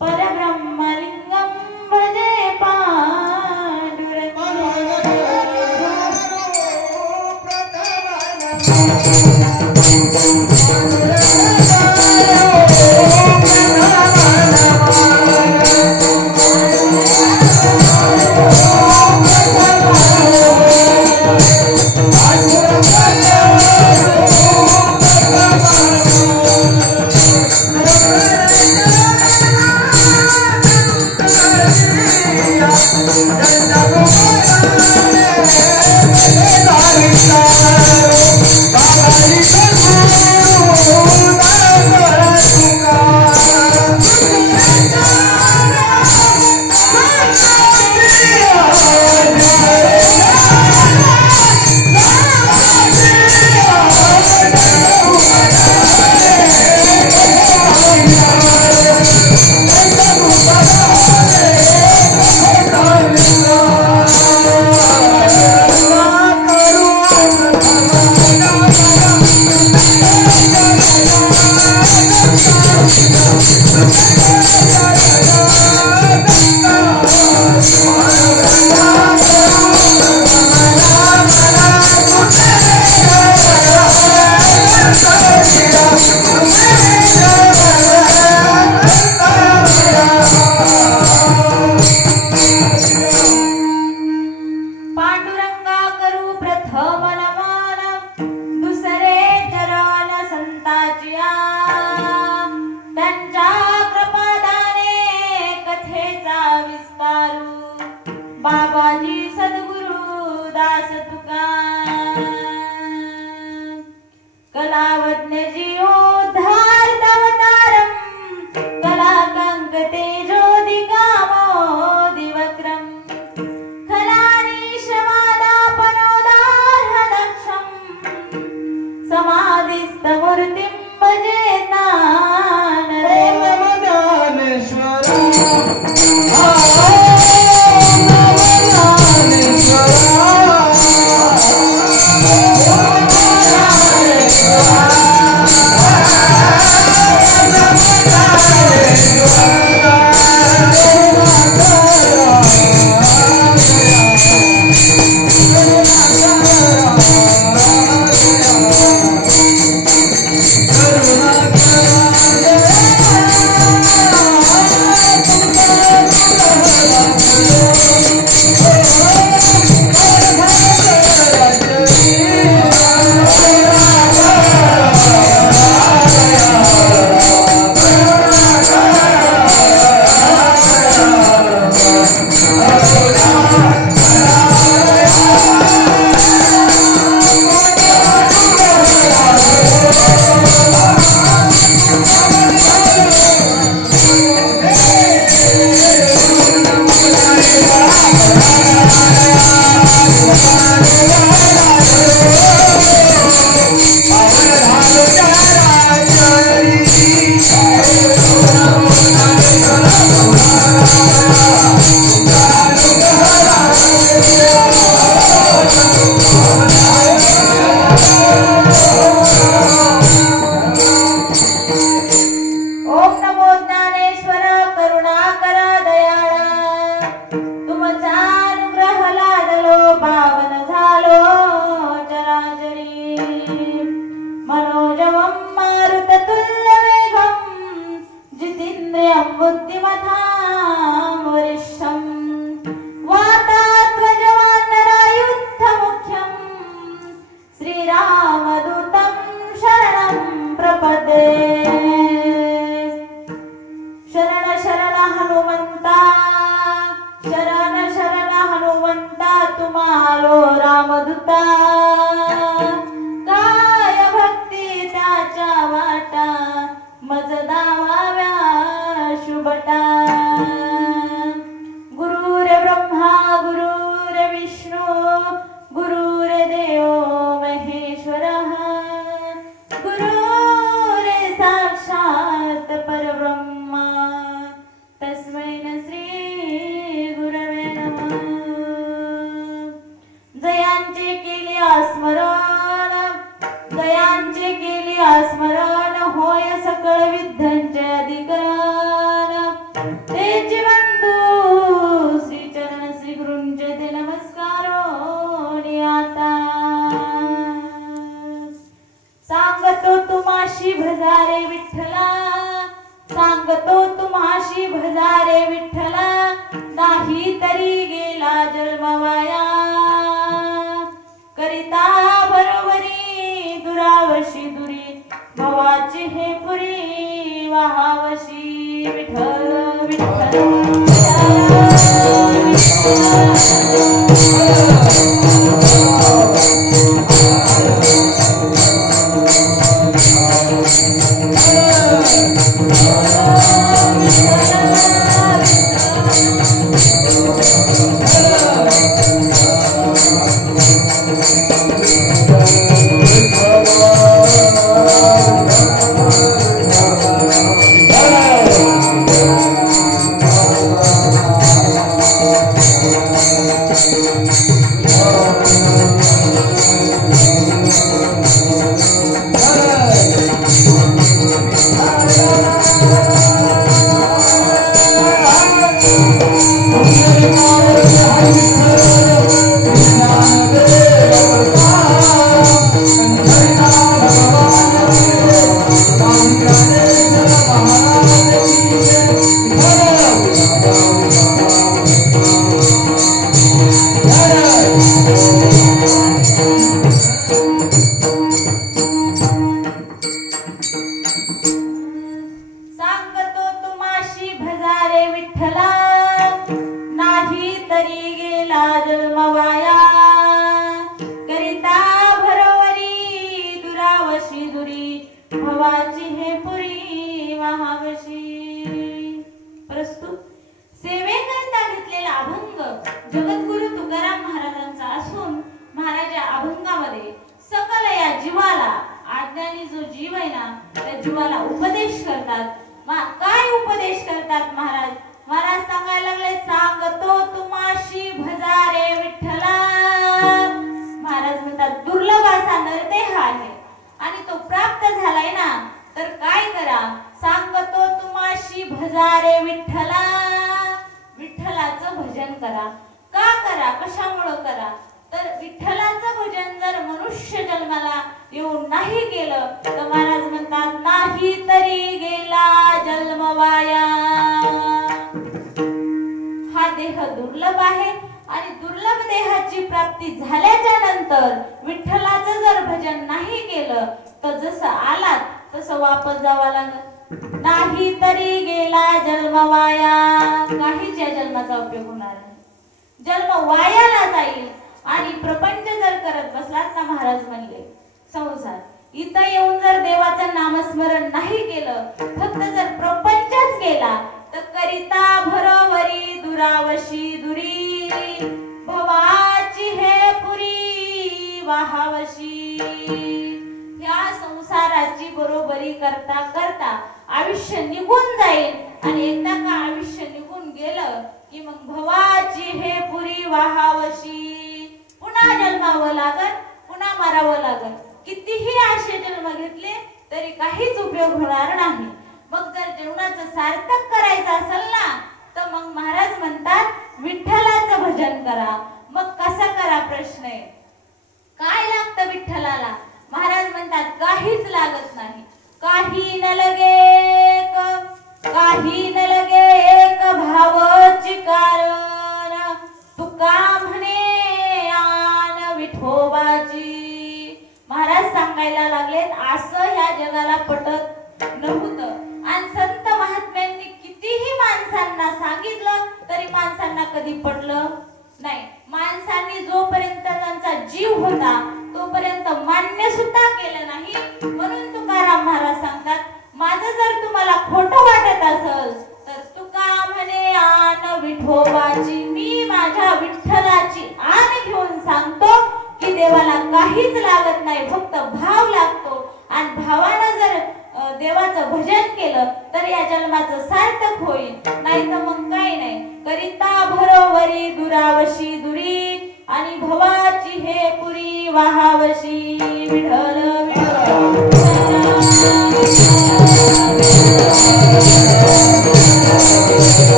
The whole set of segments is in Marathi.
परब्रह्मलिंगं भज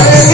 Yeah.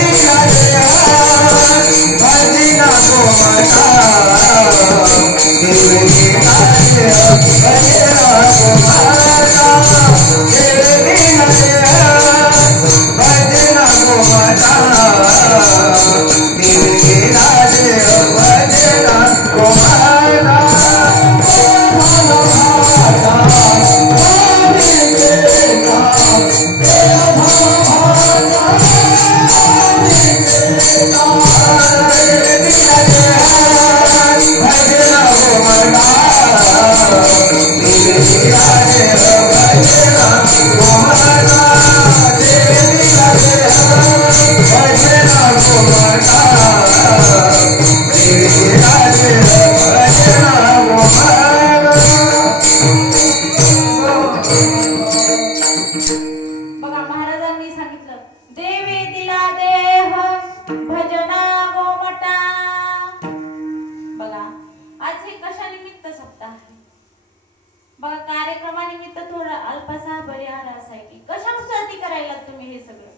परिहारासाठी कशासाठी करायला तुम्ही हे सगळं?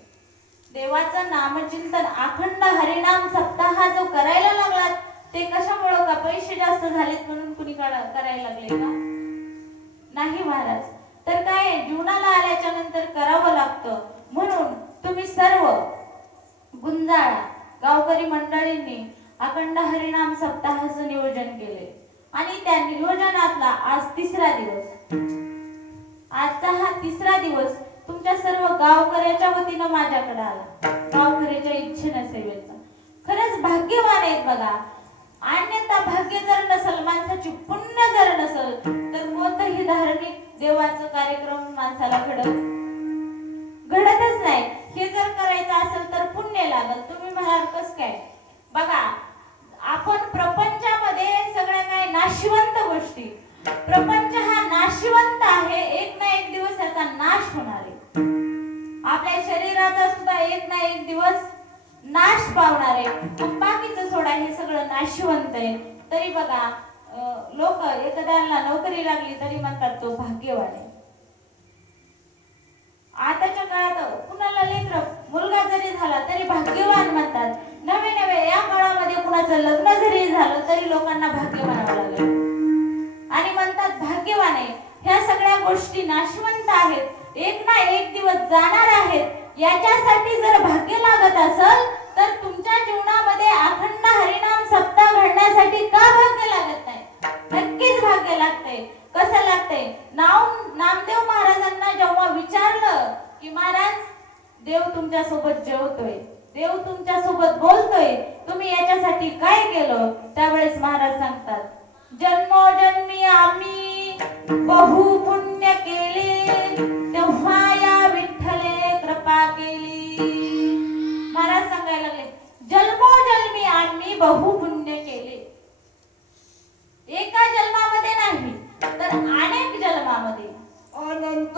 देवाचं नामचिंतन अखंड हरिनाम सप्ताह जो करायला लागलात ते कशामुळे? का पैसे जास्त झालेत म्हणून कुणी करायला लागले का? नाही महाराज. तर काय जीवनाला आल्याच्या नंतर करावं लागतं. म्हणून तुम्ही सर्व गुंजाळा गावकरी मंडळींनी अखंड हरिनाम सप्ताहाचं नियोजन केले आणि त्या नियोजनातला आज तिसरा दिवस. आजचा हा तिसरा दिवस तुमच्या सर्व गावकऱ्याच्या वतीनं माझ्याकडे आला. गावकऱ्याच्या इच्छेनं सेवेचा खरंच भाग्यवान आहेत बघा. अन्यथा भाग्य जर नसल, माणसाची पुण्य जर नसल तर कोणतंही धार्मिक देवाचं कार्यक्रम माणसाला घडतच नाही. हे जर करायचं असेल तर पुण्य लागल. तुम्ही म्हणाल कस काय? बघा आपण प्रपंचामध्ये सगळ्या काय नाशिवंत गोष्टी, प्रपंच हा नाशिवंत आहे. एक ना एक दिवस याचा नाश होणार आहे. आपल्या शरीराचा सुद्धा एक ना एक दिवस नाश पावणार आहे. मग बाकीचं सोडा, हे सगळं नाशिवंत आहे. तरी बघा लोक एखाद्याला नोकरी लागली तरी म्हणतात तो भाग्यवान आहे. आताच्या काळात कुणाला लेकर मुलगा जरी झाला तरी भाग्यवान म्हणतात. नवे नवे या काळामध्ये कुणाचं लग्न जरी झालं तरी लोकांना भाग्य म्हणावं लागलं आणि म्हणतात भाग्यवान आहे. ह्या सगळ्या गोष्टी नाशवंत आहेत, एक ना एक दिवस जाणार आहेत. याच्यासाठी जर भाग्य लागत असेल तर तुमच्या जीवनामध्ये अखंड हरिनाम सप्ताह घडण्यासाठी का भाग्य लागत नाही? नक्कीच भाग्य लागते. कसं लागते? नामदेव महाराजांना जेव्हा विचारलं की महाराज देव तुमच्या सोबत जेवतोय, देव तुमच्या सोबत बोलतोय, तुम्ही याच्यासाठी काय केलं? त्यावेळेस महाराज सांगतात जन्मोजन्मी आम्ही बहु पुण्य केले, तेव्हा या विठ्ठले कृपा केली. महाराज सांगायला लागले जन्मोजन्मी आम्ही बहु पुण्य केले. एका जन्मामध्ये नाही तर अनेक जन्मामध्ये. अनंत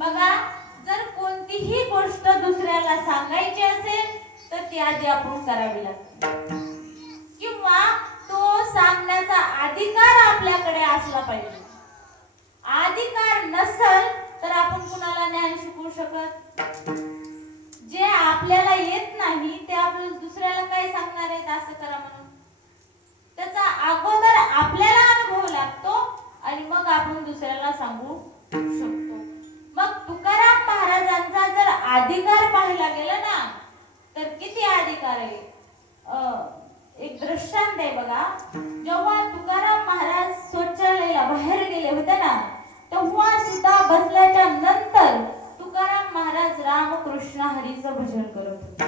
बघा, जर कोणतीही गोष्ट दुसऱ्याला सांगायची असेल तर ती आधी आपण करावी लागते, किंवा तो सांगण्याचा अधिकार आपल्याकडे असला पाहिजे. अधिकार नसल तर आपण कुणाला ज्ञान शिकवू शकत? जे आपल्याला येत नाही ते आपण दुसऱ्याला काय सांगणार आहेत असं करा म्हणून? त्याचा अगोदर आपल्याला अनुभव लागतो आणि मग आपण दुसऱ्याला सांगू शकतो. मग तुकाराम महाराजांचा जर अधिकार पाहायला गेला ना तर किती अधिकार आहे. एक दृष्टांत आहे बघा. जेव्हा तुकाराम महाराज शौचालयाला बाहेर गेले होते ना तेव्हा सुद्धा बसल्याच्या नंतर तुकाराम महाराज रामकृष्ण हरीचं भजन करत होते.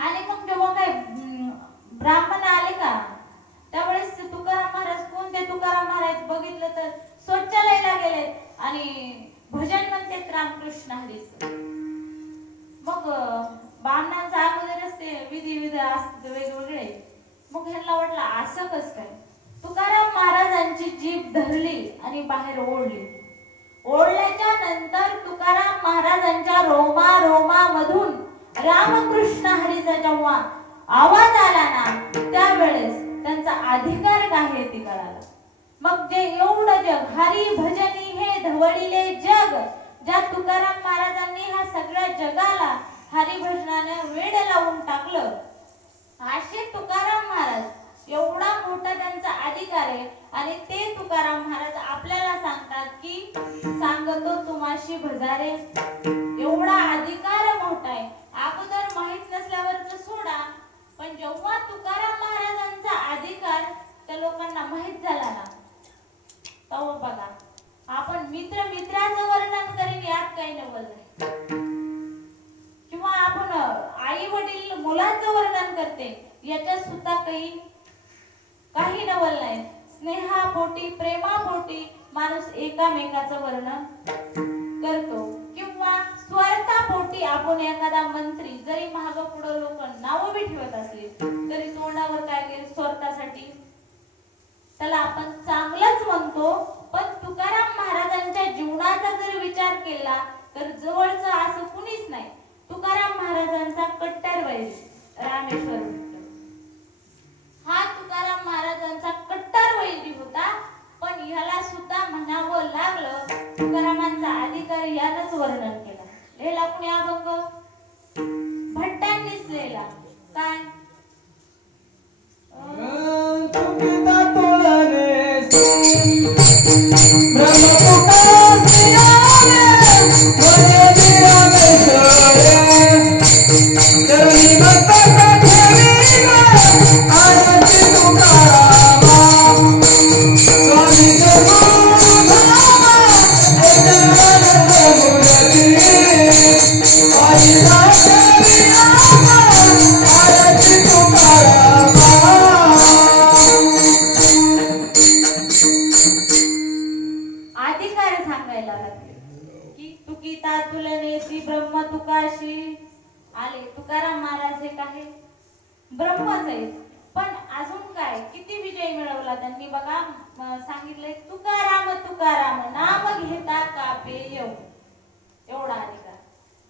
आणि मग जेव्हा काय ब्राह्मण आले का त्यावेळेस तुकाराम महाराज, कोणते तुकाराम महाराज बघितलं तर शौचालयाला गेले आणि भजन म्हणतात रामकृष्ण हरीचं. मग ब्राह्मणांचा अगोदरच ते विधी असतात वेगवेगळे. मग ह्यांना वाटलं असं कस काय. तुकाराम महाराजांची जीभ धरली आणि बाहेर ओढली. ओढल्याच्या नंतर तुकाराम महाराजांच्या रोमामधून रामकृष्ण हरीचा जेव्हा आवाज आला ना त्यावेळेस त्यांचा अधिकार काय आहे ते कळालं. मग जे एवढं जग हरी भजनी हे धवळीले जग, ज्या तुकाराम महाराजांनी ह्या सगळ्या जगाला हरिभजनाने वेड लावून टाकलं, असे तुकाराम महाराज एवढा मोठा त्यांचा अधिकार आहे. आणि ते तुकाराम महाराज आपल्याला सांगतात की सांगतो तुम्हाशी भजारे. एवढा अधिकार मोठा आहे. अगोदर माहित नसल्यावरच सोडा, पण जेव्हा तुकाराम महाराजांचा अधिकार त्या लोकांना माहित झाला ना तेव्हा बघा, आपण मित्राचं वर्णन करीन यात काही नवल नाही, किंवा आपण आई वडील मुलाचं वर्णन करते याच्यात सुद्धा काही नवल नाही. स्नेहापोटी प्रेमापोटी माणूस एकामेकाचं वर्णन करतो, किंवा स्वार्थापोटी आपण एखादा मंत्री जरी मागं पुढं लोक नावं बी ठेवत असले तरी तोंडावर काय केलं स्वार्थासाठी त्याला आपण चांगलंच म्हणतो. पण तुकाराम महाराजांच्या जीवनाचा जर विचार केला तर जवळचं असं कुणीच नाही. तुकाराम महाराजांचा कट्टर वैरी रामेश्वर विठ्ठल हा तुकाराम महाराजांचा कट्टर वैरी होता. पण ह्याला सुद्धा म्हणावं लागलं तुकारामांचा अधिकार यानंच वर्णन केला. लिहिला कुणी अभंग? भट्टांनीच लिहिला. काय? तुकाराम महाराज एक आहे ब्रह्मच आहे. पण अजून काय किती विजय मिळवला त्यांनी बघा. सांगितलंय तुकाराम तुकाराम नाम घेता कापे येऊ. एवढा अधिकार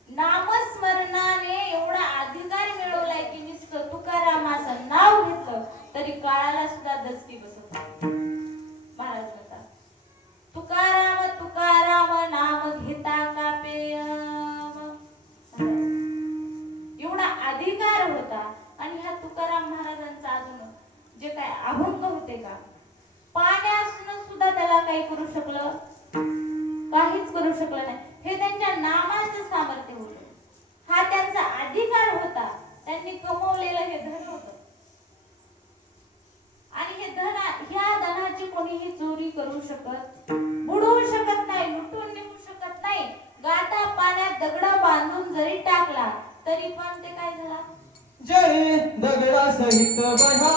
नामस्मरणाने एवढा अधिकार मिळवलाय की नुसतं तुकारामाचं नाव घेतलं तरी काळाला सुद्धा दसकी बसत. महाराज म्हणतात तुकाराम तुकाराम नाम घेता कापे एवढा अधिकार होता. आणि ह्या तुकाराम महाराजांचा अजून जे काय अभंग होते का पाण्यासून सुद्धा त्याला काही करू शकलं काहीच करू शकलं नाही. हे त्यांच्या नामाचं सामर्थ्य होतं. हा त्यांचा अधिकार होता. त्यांनी कमवलेलं हे धन होतं. आणि हे धन ह्या धनाची कोणीही चोरी करू शकत बुडवू शकत नाही, लुटून नेऊ शकत नाही. गाता पाण्यात दगड बांधून जरी टाकला तरी पण ते काय झाला जय दगडा सहित बना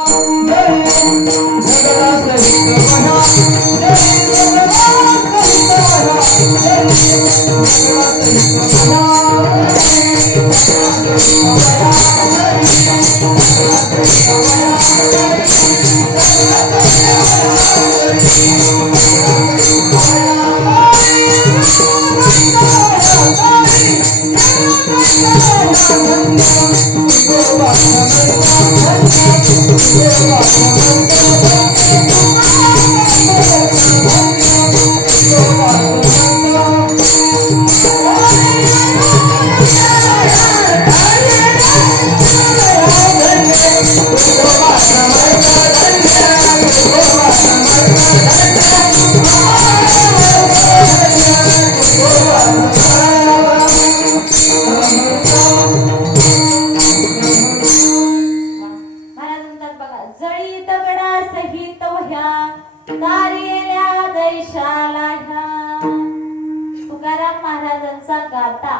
जय दगडा सहित बना जय दगडा सहित बना जय दगडा सहित बना गाता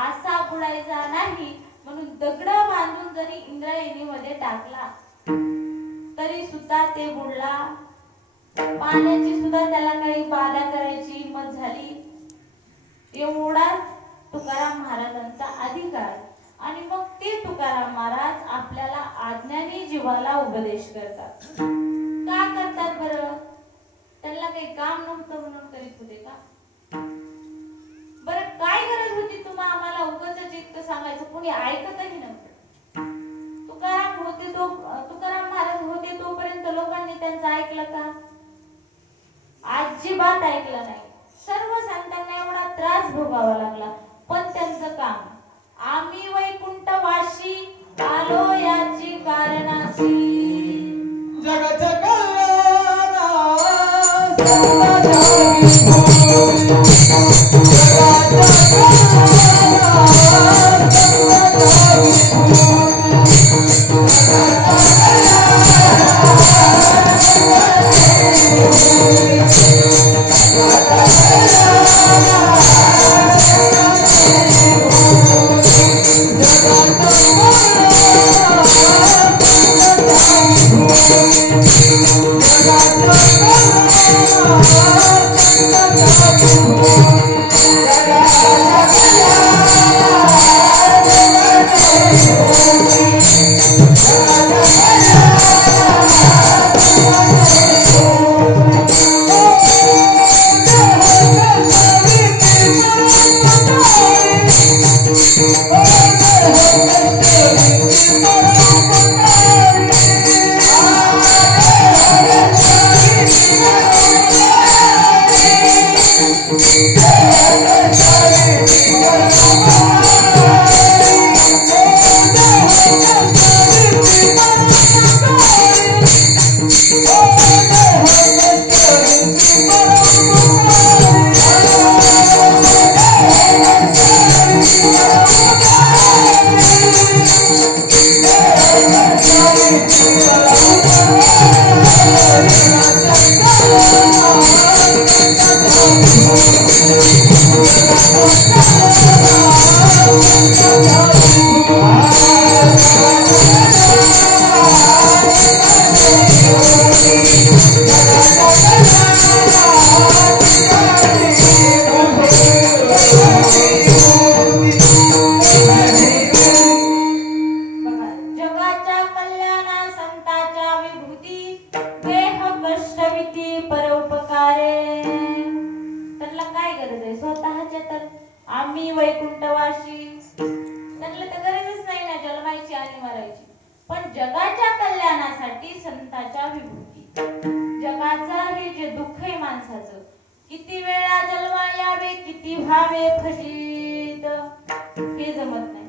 आसा बुडायचा नाही म्हणून दगड बांधून जरी इंद्रायणीमध्ये टाकला तरी सुद्धा ते बुडला. पाण्याची सुद्धा त्याला काही बाधा करायची हिंमत झाली. एवढा तुकाराम महाराजांचा अधिकार. आणि मग ते तुकाराम महाराज आपल्याला आज्ञानी जीवाला उपदेश करतात. का करतात बरं? त्यांना काही काम नव्हतं म्हणून करीत होते का? बरं काय गरज होती तुम्हा आम्हाला उगाच इतकं सांगायचं? कोणी ऐकतही नव्हतं. तुकाराम महाराज होते तोपर्यंत लोकांनी त्यांचं ऐकलं का? अजिबात ऐकलं नाही. सर्व संतांना एवढा त्रास भोगावा लागला. पण त्यांचं काम, आम्ही वैकुंठवासी आलो याची कारणासी. जगाचं कल्याण आम्ही वैकुंठवासी. त्यांना तर गरजच नाही ना जन्मायची आणि मरायची. पण जगाच्या कल्याणासाठी संतांच्या विभूती. जगाचा हे जे दुःख आहे माणसाचं, किती वेळा जन्मा यावे किती व्हावे फजित, हे जमत नाही.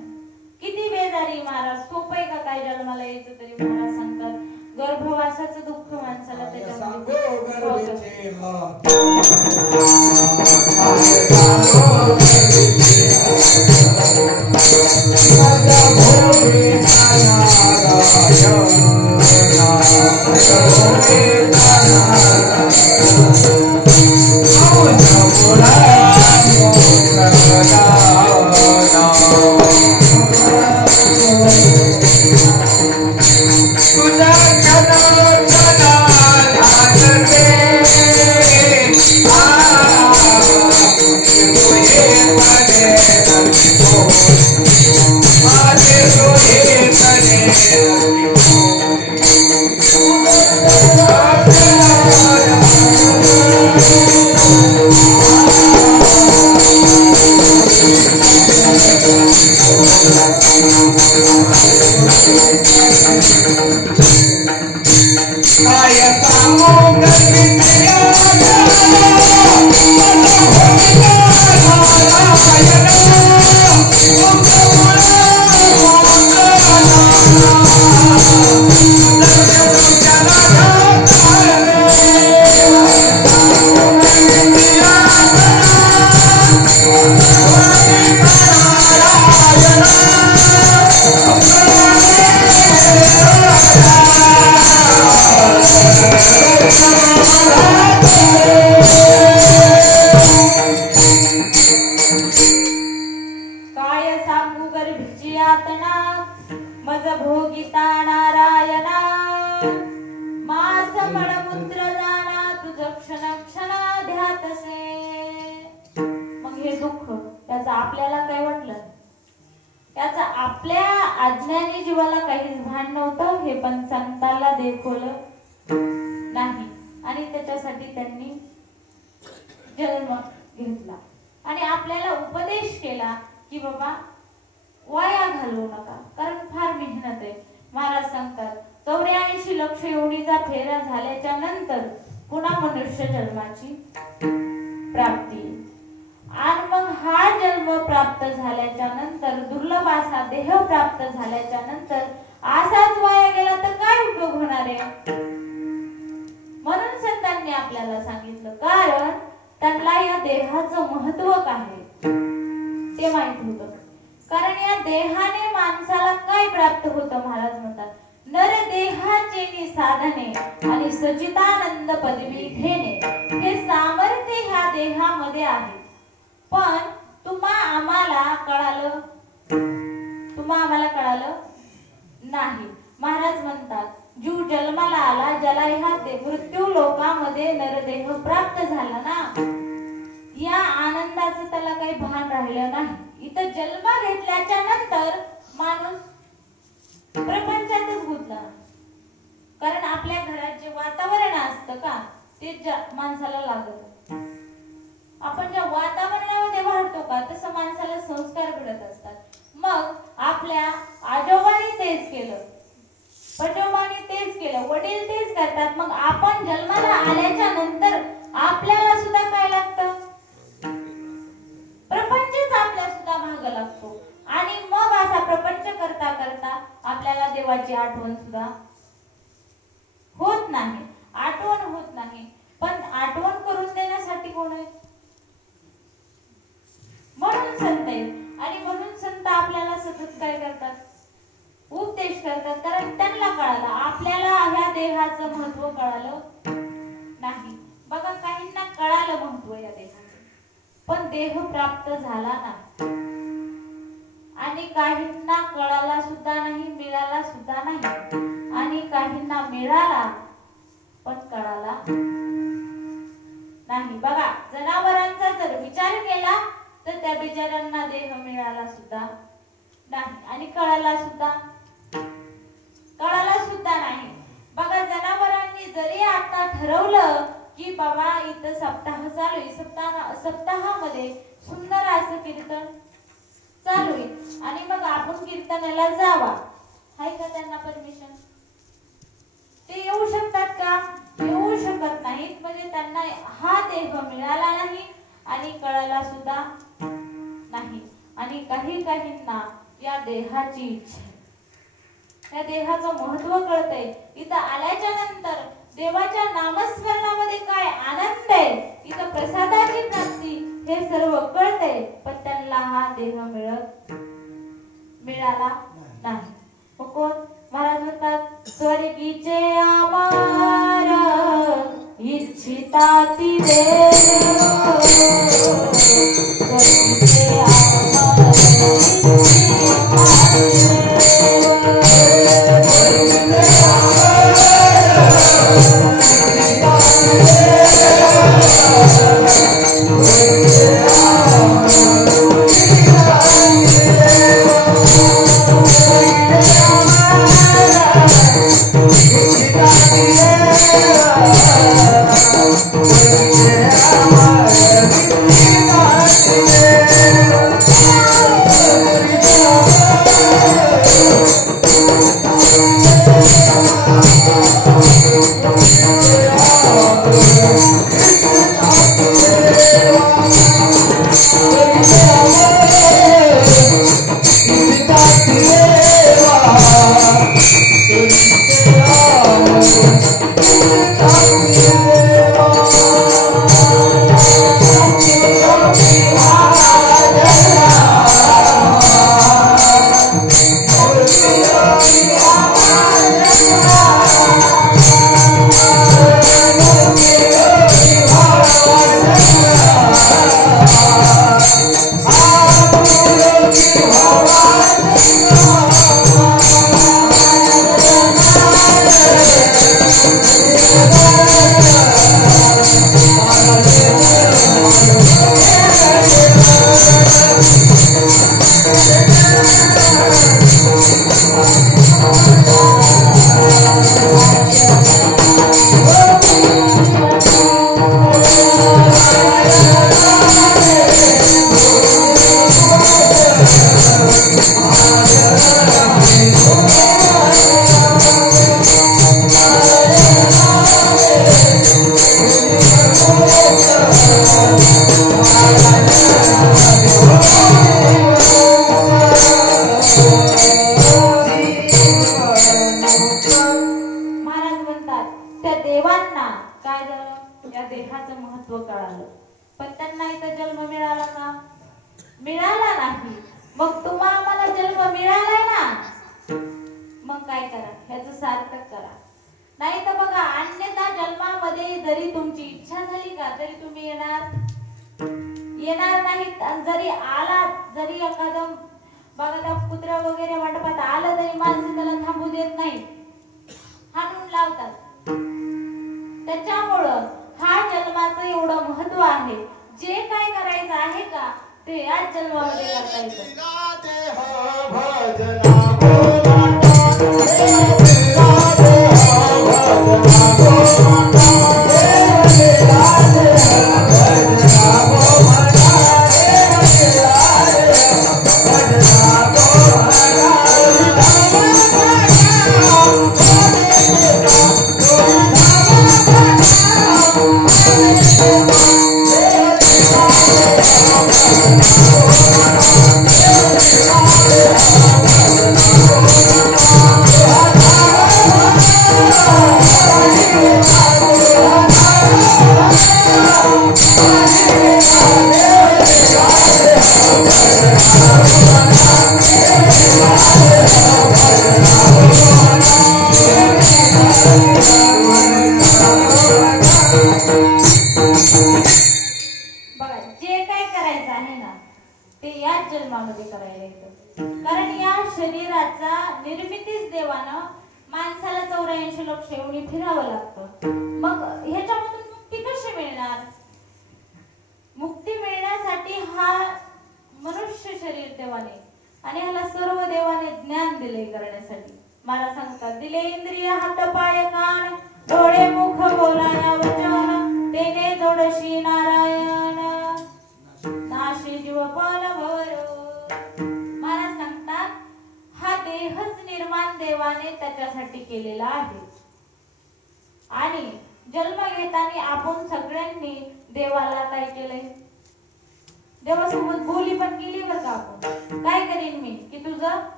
किती बेजारी महाराज, सोपं का काय जन्माला यायचं? तरी महाराज सांगतात गर्भवासाचं दुःख माणसाला त्याच्यामध्ये. Thank you. आपल्याला काय वाटलं, त्याचा आपल्या अज्ञानी जीवाला काहीच भान नव्हतं, हे पण संतांना दाखवलं नाही आणि त्याच्यासाठी त्यांनी जन्म घेतला आणि आपल्याला उपदेश केला की बाबा वाया घालवू नका, कारण फार मेहनत आहे. महाराज सांगतात 84 लक्ष योनीचा फेरा झाल्याच्या नंतर पुन्हा मनुष्य जन्माची प्राप्ती आणि मग हा जन्म प्राप्त झाल्याच्या नंतर दुर्लभ असा देह प्राप्त झाल्याच्या नंतर असाच वाया गेला तर काय उपयोग होणार आहे. म्हणून संतांनी आपल्याला सांगितलं, कारण त्यांना या देहाचं महत्व काय ते माहित होतं. कारण या देहाने माणसाला काय प्राप्त होतं. महाराज म्हणतात नर देहाचे साधने आणि सचितानंद पदवी घेणे हे सामर्थ्य ह्या देहामध्ये आहे. पण तुम्हा आम्हाला कळालं नाही. महाराज म्हणतात जीव जन्माला आला, ज्याला ह्या मृत्यू लोकामध्ये नरदेह प्राप्त झाला ना, या आनंदाचं त्याला काही भान राहिलं नाही. इथं जन्म घेतल्याच्या नंतर माणूस प्रपंचातच गुंतला, कारण आपल्या घरात जे वातावरण असतं का ते माणसाला लागत. आपण ज्या वातावरणामध्ये वाढतो का तसं माणसाला संस्कार घडत असतात. मग आपल्या आजोबांनी तेच केलं, पजोबांनी तेच केलं, वडील तेच करतात. मग आपण जन्माला आल्याच्या नंतर आपल्याला सुद्धा काय लागतं, प्रपंचच आपल्या सुद्धा भाग लागतो. आणि मग असा प्रपंच करता करता आपल्याला देवाची आठवण सुद्धा होत नाही, आठवण होत नाही. पण आठवण करून देण्यासाठी कोण आहे, म्हणून संत आहेत. आणि म्हणून संत आपल्याला सतत काय करतात, उपदेश करतात. कारण त्यांना कळालं, आपल्याला ह्या देहाचं महत्व कळालं नाही. बघा काहींना कळालं महत्व या देहाचं, पण देह प्राप्त झाला नाही. आणि काहींना कळाला सुद्धा नाही, मिळाला सुद्धा नाही. आणि काहींना मिळाला पण कळाला नाही. बघा जनावरांचा जर विचार केला तर त्या बिचाऱ्यांना देह मिळाला सुद्धा नाही आणि कळाला सुद्धा नाही. बघा जनावरांनी जरी आता ठरवलं की बाबा इथं सप्ताह चालू आहे, सप्ताहामध्ये सुंदर असं कीर्तन चालू आहे आणि मग आपण कीर्तनाला जावा, हाय का त्यांना परमिशन? ते येऊ शकतात का? येऊ शकत नाहीत. म्हणजे त्यांना हा देह मिळाला नाही आणि कळाला सुद्धा नाही. आणि काहींना या देहाची इच्छा, या देहाचं महत्व कळतंय. इथं आल्याच्या नंतर देवाच्या नामस्मरणामध्ये काय आनंद आहे, इथं प्रसादाची प्राप्ती, हे सर्व कळतंय. पण त्यांना हा देह मिळाला नाही. कोण? महाराज म्हणतात स्वर्गीचे आमार इच्छिता ती देव, स्वर्गीचे आमार Yeah.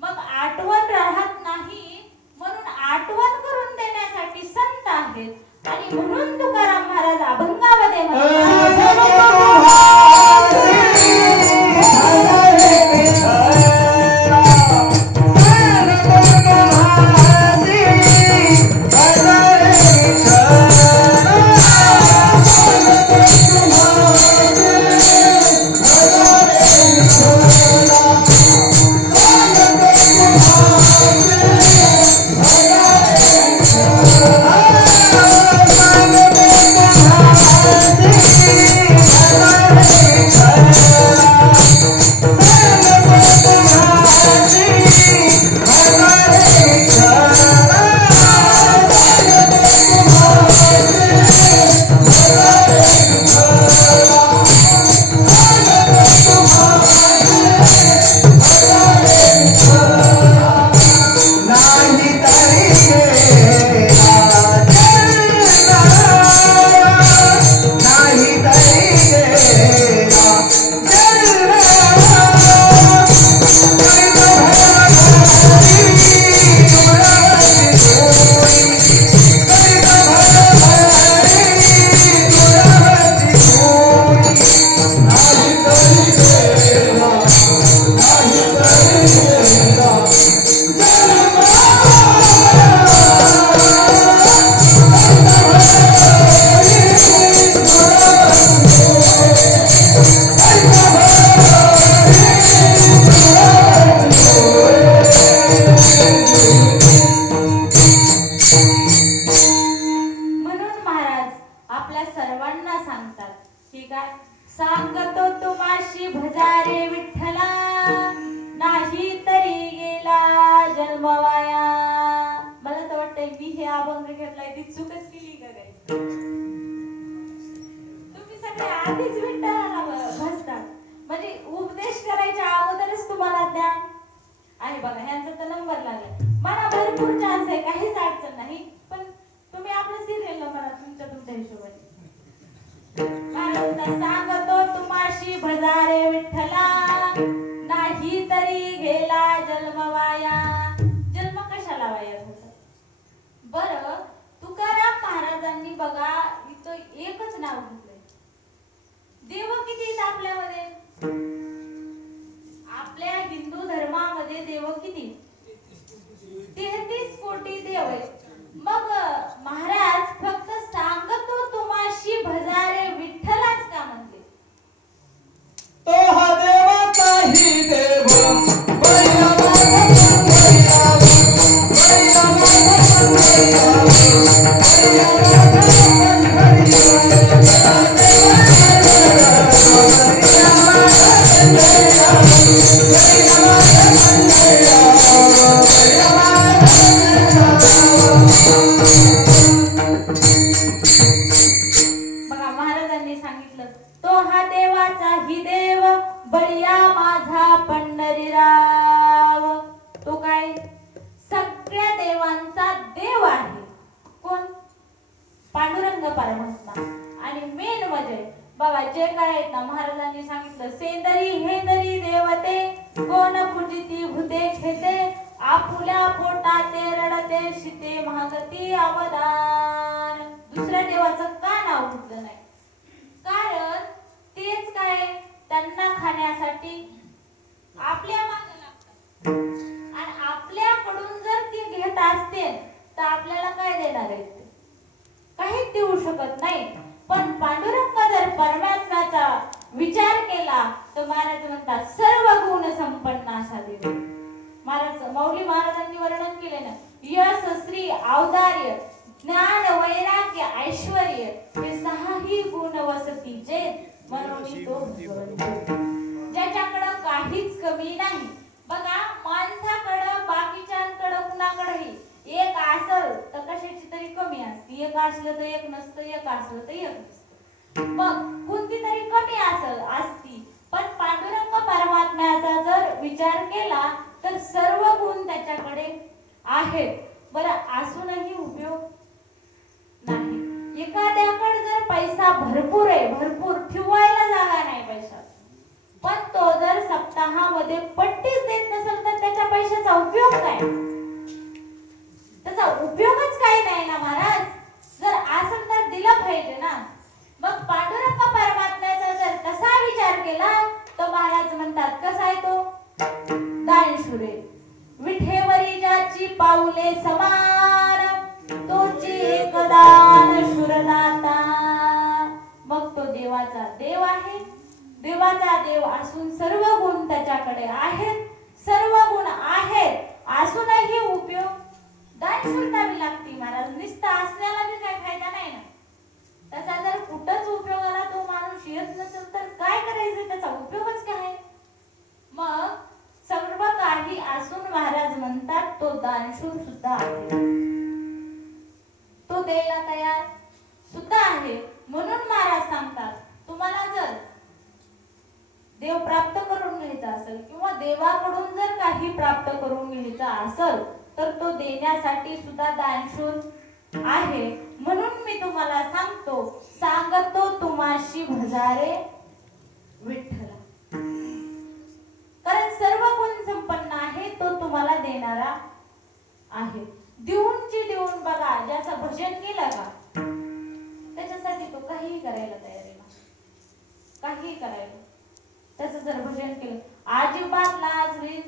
मग आठवण राहत नाही म्हणून आठवण करून देण्यात आहेत आणि म्हणून तुकाराम महाराज अभंगामध्ये म्हणतात त्याचा उपयोगच काही नाही ना महाराज. जर देवाचा देव असून सर्व गुण त्याच्याकडे आहेत, सर्व गुण आहेत असूनही उपयोग दानशूर द्यावी लागते महाराज. नुसतं असण्याला बी काही फायदा नाही ना. तसा जर कुठंच उपयोगाला तो माणूस येत नसेल तर काय करायचं, त्याचा उपयोगच काय. मग सर्व काही असून महाराज म्हणतात तो दानशूर सुद्धा आहे, तो द्यायला तयार सुद्धा आहे. म्हणून महाराज सांगतात तुम्हाला जर देव प्राप्त करून घ्यायचा असेल किंवा देवाकडून जर काही प्राप्त करून घ्यायचा असेल तर तो देण्यासाठी सुद्धा दानशूर आहे. म्हणून मी तुम्हाला सांगतो तुम्हाशी भजारे विठ्ठला. कारण सर्व गुण संपन्न आहे तो तुम्हाला देणारा आहे. देऊन बघा, ज्याचं भजन केलं का त्याच्यासाठी तो काहीही करायला तयार आहे, काहीही करायला. त्याचं जर भजन केलं अजिबात लाज रे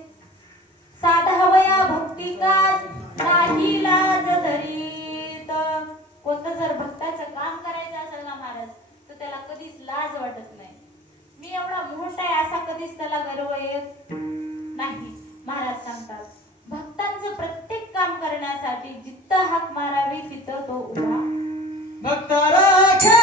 साधावया भक्ती काज नाही लाज धरीत. कोणतं जर भक्ताचं काम करायचं असेल ना महाराज तर त्याला कधीच लाज वाटत नाही. मी एवढा मोठा आहे असा कधीच त्याला गर्व येत नाही. महाराज सांगतात भक्तांचं प्रत्येक काम करण्यासाठी जिथं हाक मारावी तिथं तो उभा. भक्त राखे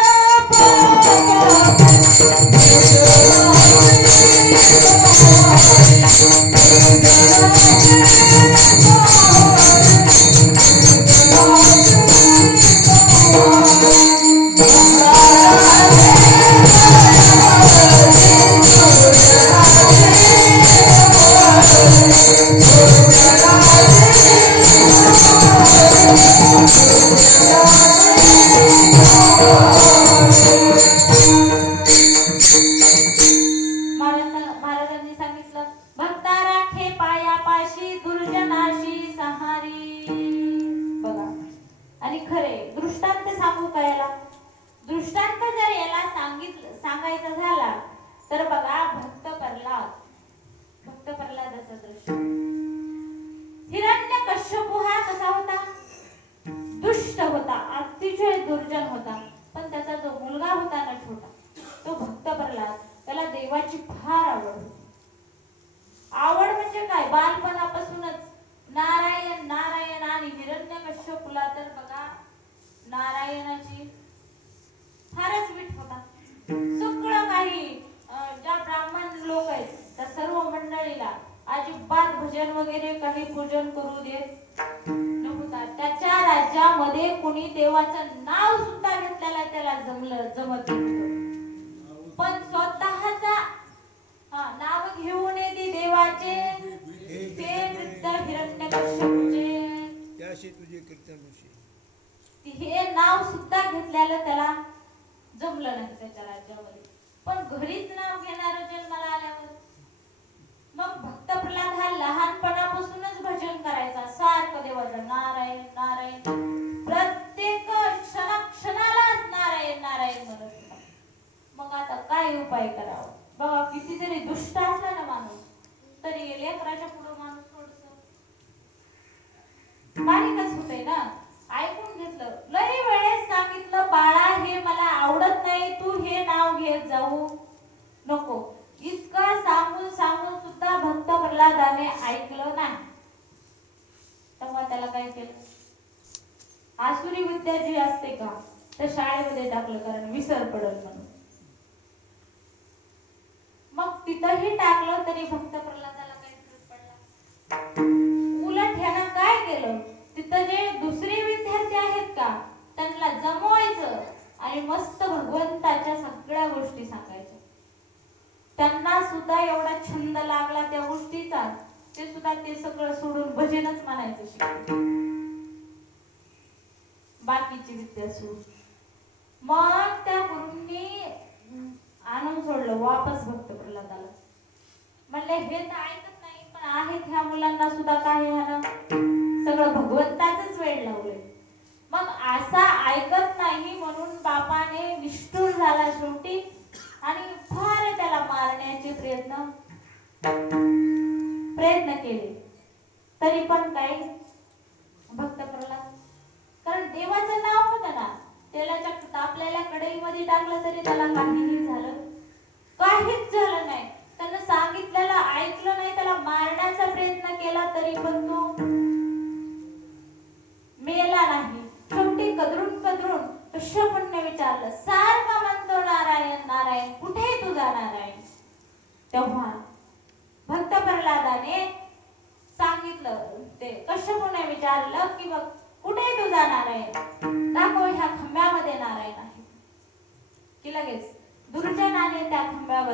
महाराजांनी सांगितलं भक्ता राखे पायापाशी दुर्जनाशी सहारी. बघा आणि खरे दृष्टांत सांगू का याला. दृष्टांत जर याला सांगायचा झाला तर बघा भक्त प्रल्हादाचा दृष्ट. हिरण्यकश्यपू हा कसा होता, दुष्ट होता, अतिशय दुर्जन होता. पण त्याचा जो मुलगा होता ना छोटा, तो भक्त प्रल्हाद, त्याला देवाची फार आवड होती. आवड म्हणजे काय, बालपणापासूनच नारायण नारायण. आणि हिरण्यकश्यपूला तर बघा नारायणाची फारच वीट होता. सगळं काही ज्या ब्राह्मण लोक आहेत त्या सर्व मंडळीला अजिबात भजन वगैरे काही पूजन करू देत नव्हता. त्याच्या राज्यामध्ये कोणी देवाचं नाव सुद्धा घेतलेला त्याला जमत नव्हतं. पण स्वतःचा नाव घेऊन येते देवाचे ते वृद्ध हिरण्यकश्यपूचे त्याशी तुझे कीर्तन हे नाव सुद्धा घेतलेलं त्याला जमलं नाही त्याच्या राज्यामध्ये. पण घरीच नाव घेणार जन्माला आल्यावर मग भक्त प्रल्हाद हा लहानपणापासूनच भजन करायचा, सारखं देवाचं नारायण नारायण, प्रत्येक क्षणालाच नारायण नारायण म्हणत होता. मग आता काय उपाय करावा बघा. किती जरी दुष्ट असला ना माणूस तरी लेकराच्या पुढे माणूस थोडस बारीकच होते ना. ऐकून घेतलं, लई वेळेस सांगितलं बाळा हे मला आवडत नाही, तू हे नाव घेत जाऊ नको. इतकं सांगून सुद्धा भक्त प्रल्हादाने ऐकलं नाही. तेव्हा त्याला काय केलं, आसुरी विद्या जी असते का तर शाळेमध्ये टाकलं, कारण विसर पडल म्हणून. मग तिथंही टाकलं तरी भक्त प्रल्हादाला काही फरक पडला. उलट ह्यानं काय केलं, तिथं जे दुसरे विद्यार्थी आहेत का त्यांना जमवायचं आणि मस्त भगवंताच्या सगळ्या गोष्टी सांगायच्या. त्यांना सुद्धा एवढा छंद लागला त्या गोष्टीचा, ते सुद्धा ते सगळं सोडून भजनच म्हणायचं शिकले, बाकीची विद्या सोडून. मग त्या गुरूंनी आणून सोडलं वापस भक्त प्रल्हादाला. म्हणले हे तर ऐकत नाही, पण आहेत ह्या मुलांना सुद्धा काय ह्यानं सगळं भगवंताचंच वेळ लावलंय. मग असा ऐकत नाही म्हणून बापाने निष्ठुर झाला शेवटी आणि फार त्याला मारण्याचे प्रयत्न केले. तरी पण काय भक्त प्रल्हाद, कारण देवाचं नाव होतं ना, त्याला आपल्याला कढईमध्ये टाकलं तरी त्याला काहीही झालं, काहीच झालं केला तरी पण तो मेला नाही. शेवटी कदरून कदरून कश्यपूने विचारलं, सारखा म्हणतो नारायण नारायण, कुठे तुझा नारायण? तेव्हा भक्त प्रल्हादाने सांगितलं, ते कश्यपूने विचारलं की बघ कुठे तुझा नारायण, दाखव ह्या खंब्यामध्ये नारायण आहे. की लगेच दुर्जनाने त्या खंब्यावर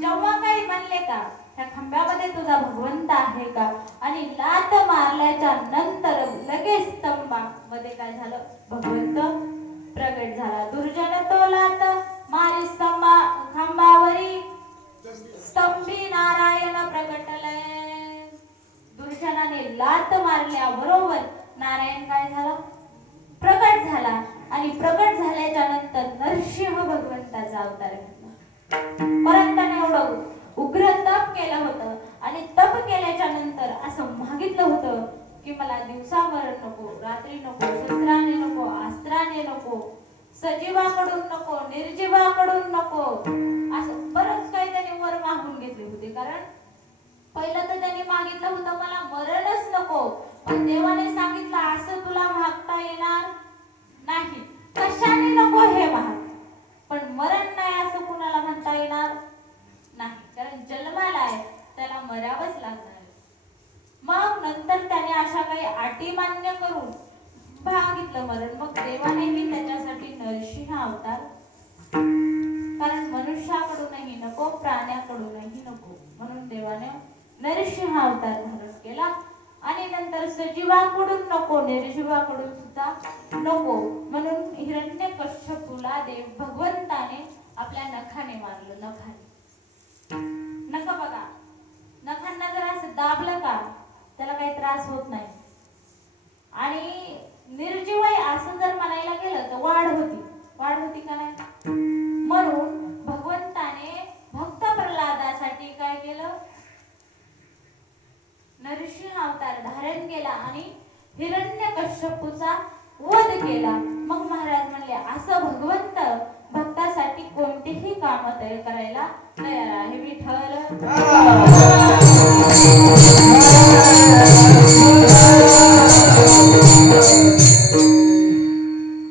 जेव्हा काही म्हणले का ह्या खंब्यामध्ये तुझा भगवंत आहे का, आणि लात मारल्याच्या नंतर लगेच स्तंभामध्ये काय झालं, भगवंत प्रगट झाला. दुर्जन तो लात मारी खांबावरी, स्तंभी नारायण प्रगटले. दुर्जनाने लात मारल्याबरोबर नारायण काय झाला, प्रगट झाला. आणि प्रगट झाल्याच्या नंतर नरसिंह भगवंताचा अवतार घेतला. परंतु त्याने एवढं उग्र तप केलं होतं, आणि तप केल्याच्या नंतर असं मागितलं होतं की मला दिवसा मरण नको, रात्री नको, शस्त्राने नको, अस्त्राने नको, सजीवाकडून नको, निर्जीवाकडून नको, असं बरंच काही त्याने वर मागून घेतले होते. कारण पहिलं तर त्यांनी मागितलं होतं मला मरणच नको, पण देवाने सांगितलं असं तुला मागता येणार नाही, कशाने नको हे माग, पण मरण नाही असं कुणाला म्हणता येणार नाही, कारण जन्माला आहे त्याला मरावंच लागणार आहे. मग नंतर त्याने अशा काही अटी मान्य करून भागितलं मरण. मग देवानेही त्याच्यासाठी नरसिंह अवतार, कारण मनुष्याकडूनही नको, प्राण्याकडूनही नको, म्हणून देवाने नरसिंह अवतार धारण केला. आणि नंतर सजीवाकडून नको, निर्जीवाकडून सुद्धा नको, म्हणून हिरण्यकश्यपूला भगवंताने आपल्या नखाने मारलं. नख बघा, नखांना जर असं दाबलं का त्याला काही त्रास होत नाही. आणि निर्जीव असं जर म्हणायला गेलं तर वाढ होती का नाही. म्हणून भगवंताने भक्त प्रल्हादासाठी काय केलं, नरसिंह अवतार धारण केला आणि हिरण्यकश्यपूचा वध केला. मग महाराज म्हणले असं भगवंत भक्तासाठी कोणतेही काम करायला तयार आहे. विठ्ठल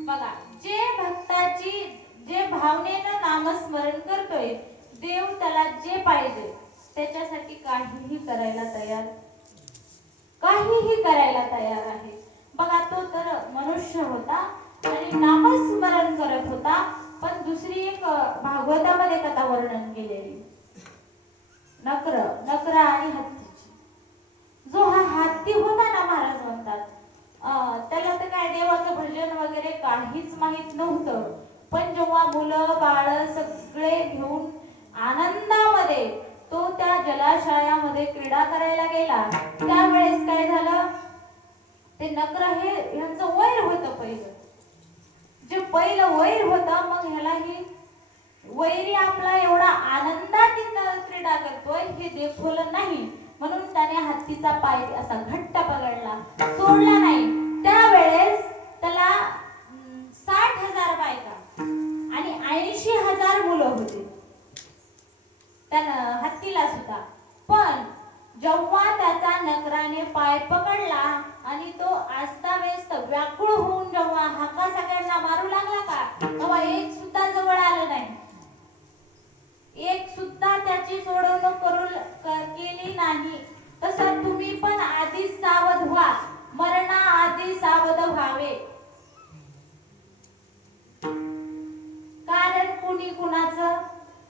बघा, जे भावनेनं नामस्मरण करतोय देव त्याला जे पाहिजे त्याच्यासाठी काहीही करायला तयार आहे. बघा, तो तर मनुष्य होता आणि नामस्मरण करत होता, पण दुसरी एक भागवतामध्ये कथा वर्णन केलेली, नक्र आणि हत्तीची. जो हा हत्ती होता ना, महाराज म्हणतात त्याला तर काय देवाचं भजन वगैरे काहीच माहित नव्हतं, पण जेव्हा मुलं बाळ सगळे घेऊन आनंदामध्ये तो त्या जलाशयामध्ये क्रीडा करायला गेला, त्यावेळेस काय झालं, ते नक्र हे ह्यांचं वैर होतं पहिलं वैर होतं. मग ह्याला ही वैरी आपला एवढा आनंदाने क्रीडा करतोय हे देखवलं नाही, म्हणून त्याने हत्तीचा पाय असा घट्ट पकडला, सोडला नाही. त्यावेळेस त्याला 60,000 बायका आणि 80,000 मुलं होते त्या हत्तीला सुद्धा. पण जेव्हा त्याचा नकराने पाय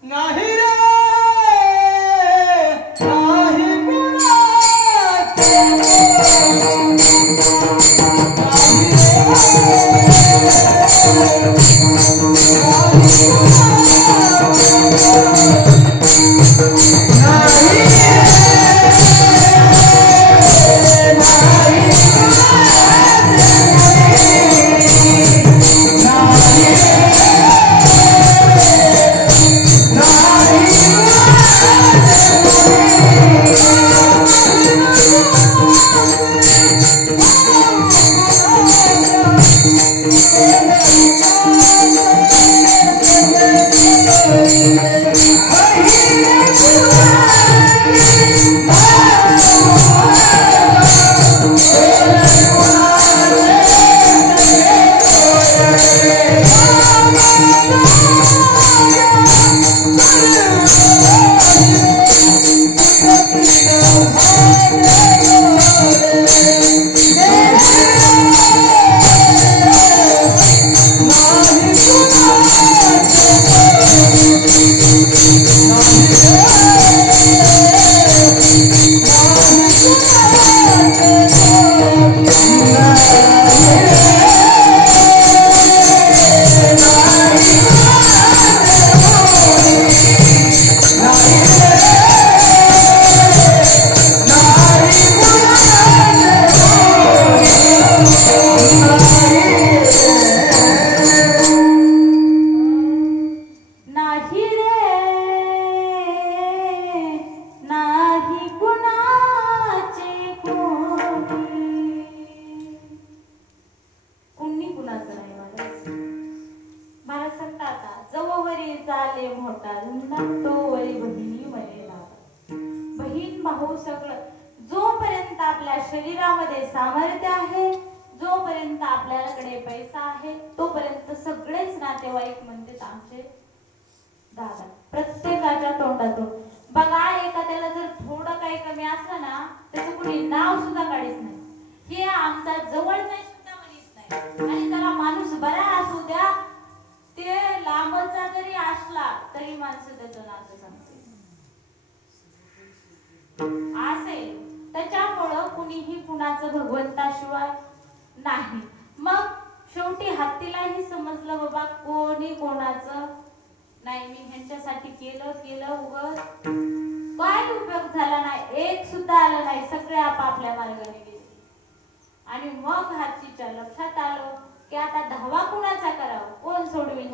नाही रे नाही कुणाचे शरीरामध्ये सामर्थ्य आहे, जोपर्यंत आपल्याकडे पैसा आहे तोपर्यंत सगळेच नातेवाईक म्हणतात आमचे दादा. प्रत्येकाच्या तोंडातून बघा, एखाद्याला जर थोडं काही कमी असलं ना त्याचं कुणी नाव सुद्धा काढीत नाही, हे आमचा जवळ नाही सुद्धा म्हणत नाही. आणि त्याला माणूस बरा असू द्या, ते लांबचा जरी असला तरी माणसं त्याचं नातं सांगते असे. त्याच्यामुळं कुणीही कुणाचं भगवंताशिवाय नाही. मग शेवटी हत्तीलाही समजलं बाबा कोणी कोणाचं नाही, मी ह्यांच्यासाठी केलं उगाच काय उपयोग झाला नाही, एक सुद्धा आलं नाही, सगळे आपापल्या मार्गाने गेले. आणि मग हत्तीच्या लक्षात आलं की आता धावा कुणाचा करावा, कोण सोडवेल.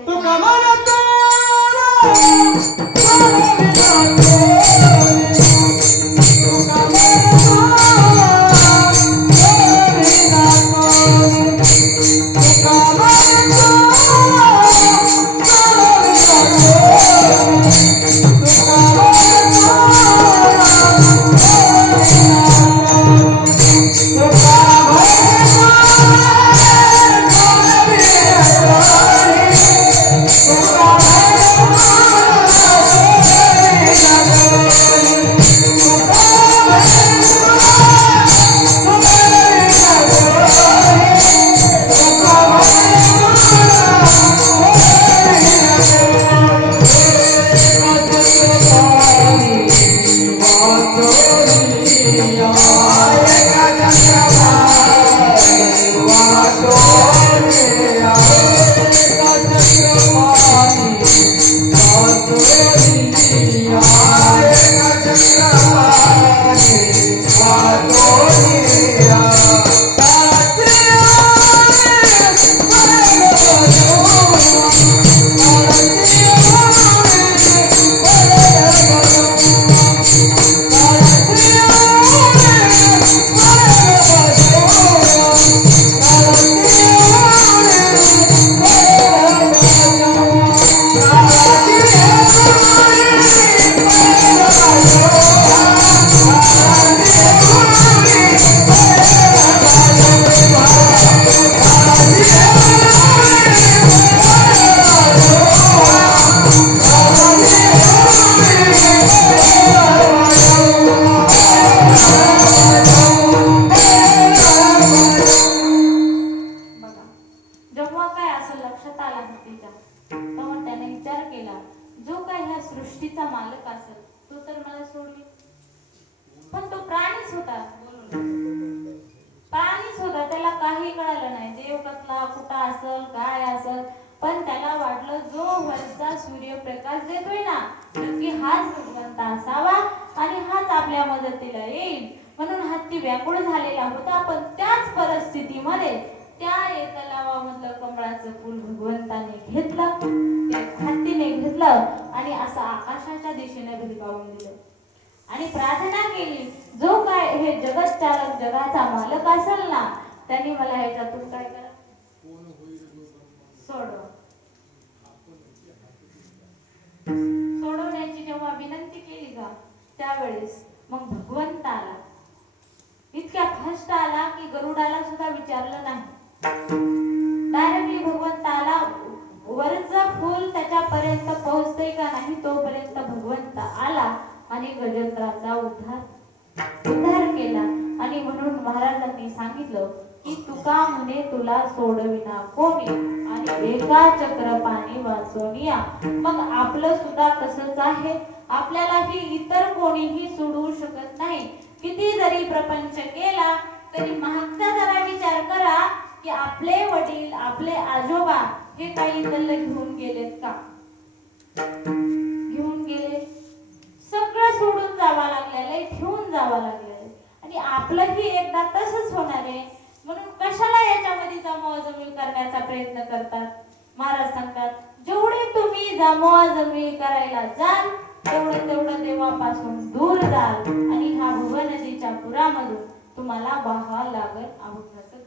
जो काही ह्या सृष्टीचा मालक असेल तो तर मला सोडवी, पण तो प्राणीच होता. प्राणीच होता, त्याला काही कळालं नाही देव कसला कुठं असेल काय असेल, पण त्याला वाटलं जो वरचा सूर्यप्रकाश देतोय ना नक्की हाच भगवंत असावा आणि हाच आपल्या मदतीला येईल. म्हणून हत्ती व्याकुळ झालेला होता, पण त्याच परिस्थितीमध्ये त्या तलावामधलं कमळाचं फूल भगवंताने घेतलं, ते हत्तीने घेतलं आणि असं आकाशाच्या दिशेने भिरकावून दिलं आणि प्रार्थना केली, जो काय हे जगत चालक जगाचा मालक असेल ना त्यांनी मला ह्याच्यातून काय करा सोडवण्याची जेव्हा विनंती केली का त्यावेळेस मग भगवंत आला. इतक्या फास्ट आला की गरुडाला सुद्धा विचारलं नाही, डायरेक्टली भगवंत आला. वरचं फूल त्याच्यापर्यंत पोहोचतंय का नाही तोपर्यंत भगवंत आला आणि गजेंद्राचा उद्धार केला. आणि म्हणून महाराजांनी सांगितलं की तुका म्हणे तुला सोडविना कोणी आणि एका चक्र पाणी वाचवनिया. मग आपलं सुद्धा तसंच आहे, आपल्यालाही इतर कोणीही सोडवू शकत नाही. किती जरी प्रपंच केला तरी मागचा जरा विचार करा की आपले वडील आपले आजोबा हे काही इथलं घेऊन गेलेत का? घेऊन गेले, सगळं सोडून जावं लागलेलं, ठेवून जावं लागलेलं आणि आपलंही एकदा तसंच होणार आहे. म्हणून कशाला याच्यामध्ये जमवाजमवी करण्याचा प्रयत्न करतात? महाराज सांगतात जेवढे तुम्ही जमवाजमवी करायला जाल तेवढं देवापासून दूर जाल आणि ह्या भुवन नदीच्या पुरामधून तुम्हाला वाहा लागल अभंगाचं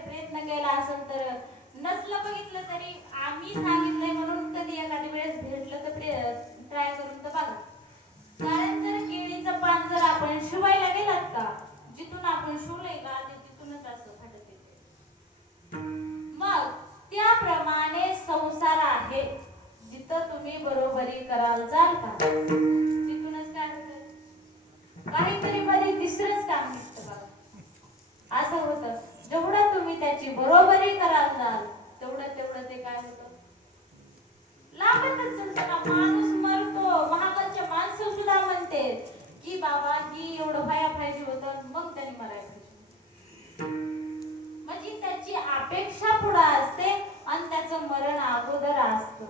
प्रयत्न केला असेल तर नसलं बघितलं तरी आम्ही सांगितलंय म्हणून कधी एखादी वेळेस भेटलं तर ट्राय करून तर बघा. कारण जर केळीचं पान जर आपण शिवायला गेलात का, जिथून आपण शिवलंय का तिथूनच असं फाटत येते. मग त्याप्रमाणे संसार आहे, जिथं तुम्ही बरोबरी कराल जाल का तिथूनच काय होतं, काहीतरी मध्ये तिसरंच काम निघतं बघा. असं होतं जेवढं तुम्ही त्याची बरोबरी कराल जाल तेवढं ते काय होतं, लागतच असतं ना. माणूस मरतो, महागाच्या माणसं सुद्धा म्हणते की बाबा ही एवढं व्हाया पाहिजे होतं मग त्यांनी मरायला पाहिजे. म्हणजे त्याची अपेक्षा पुढे असते आणि त्याचं मरण अगोदर असतं.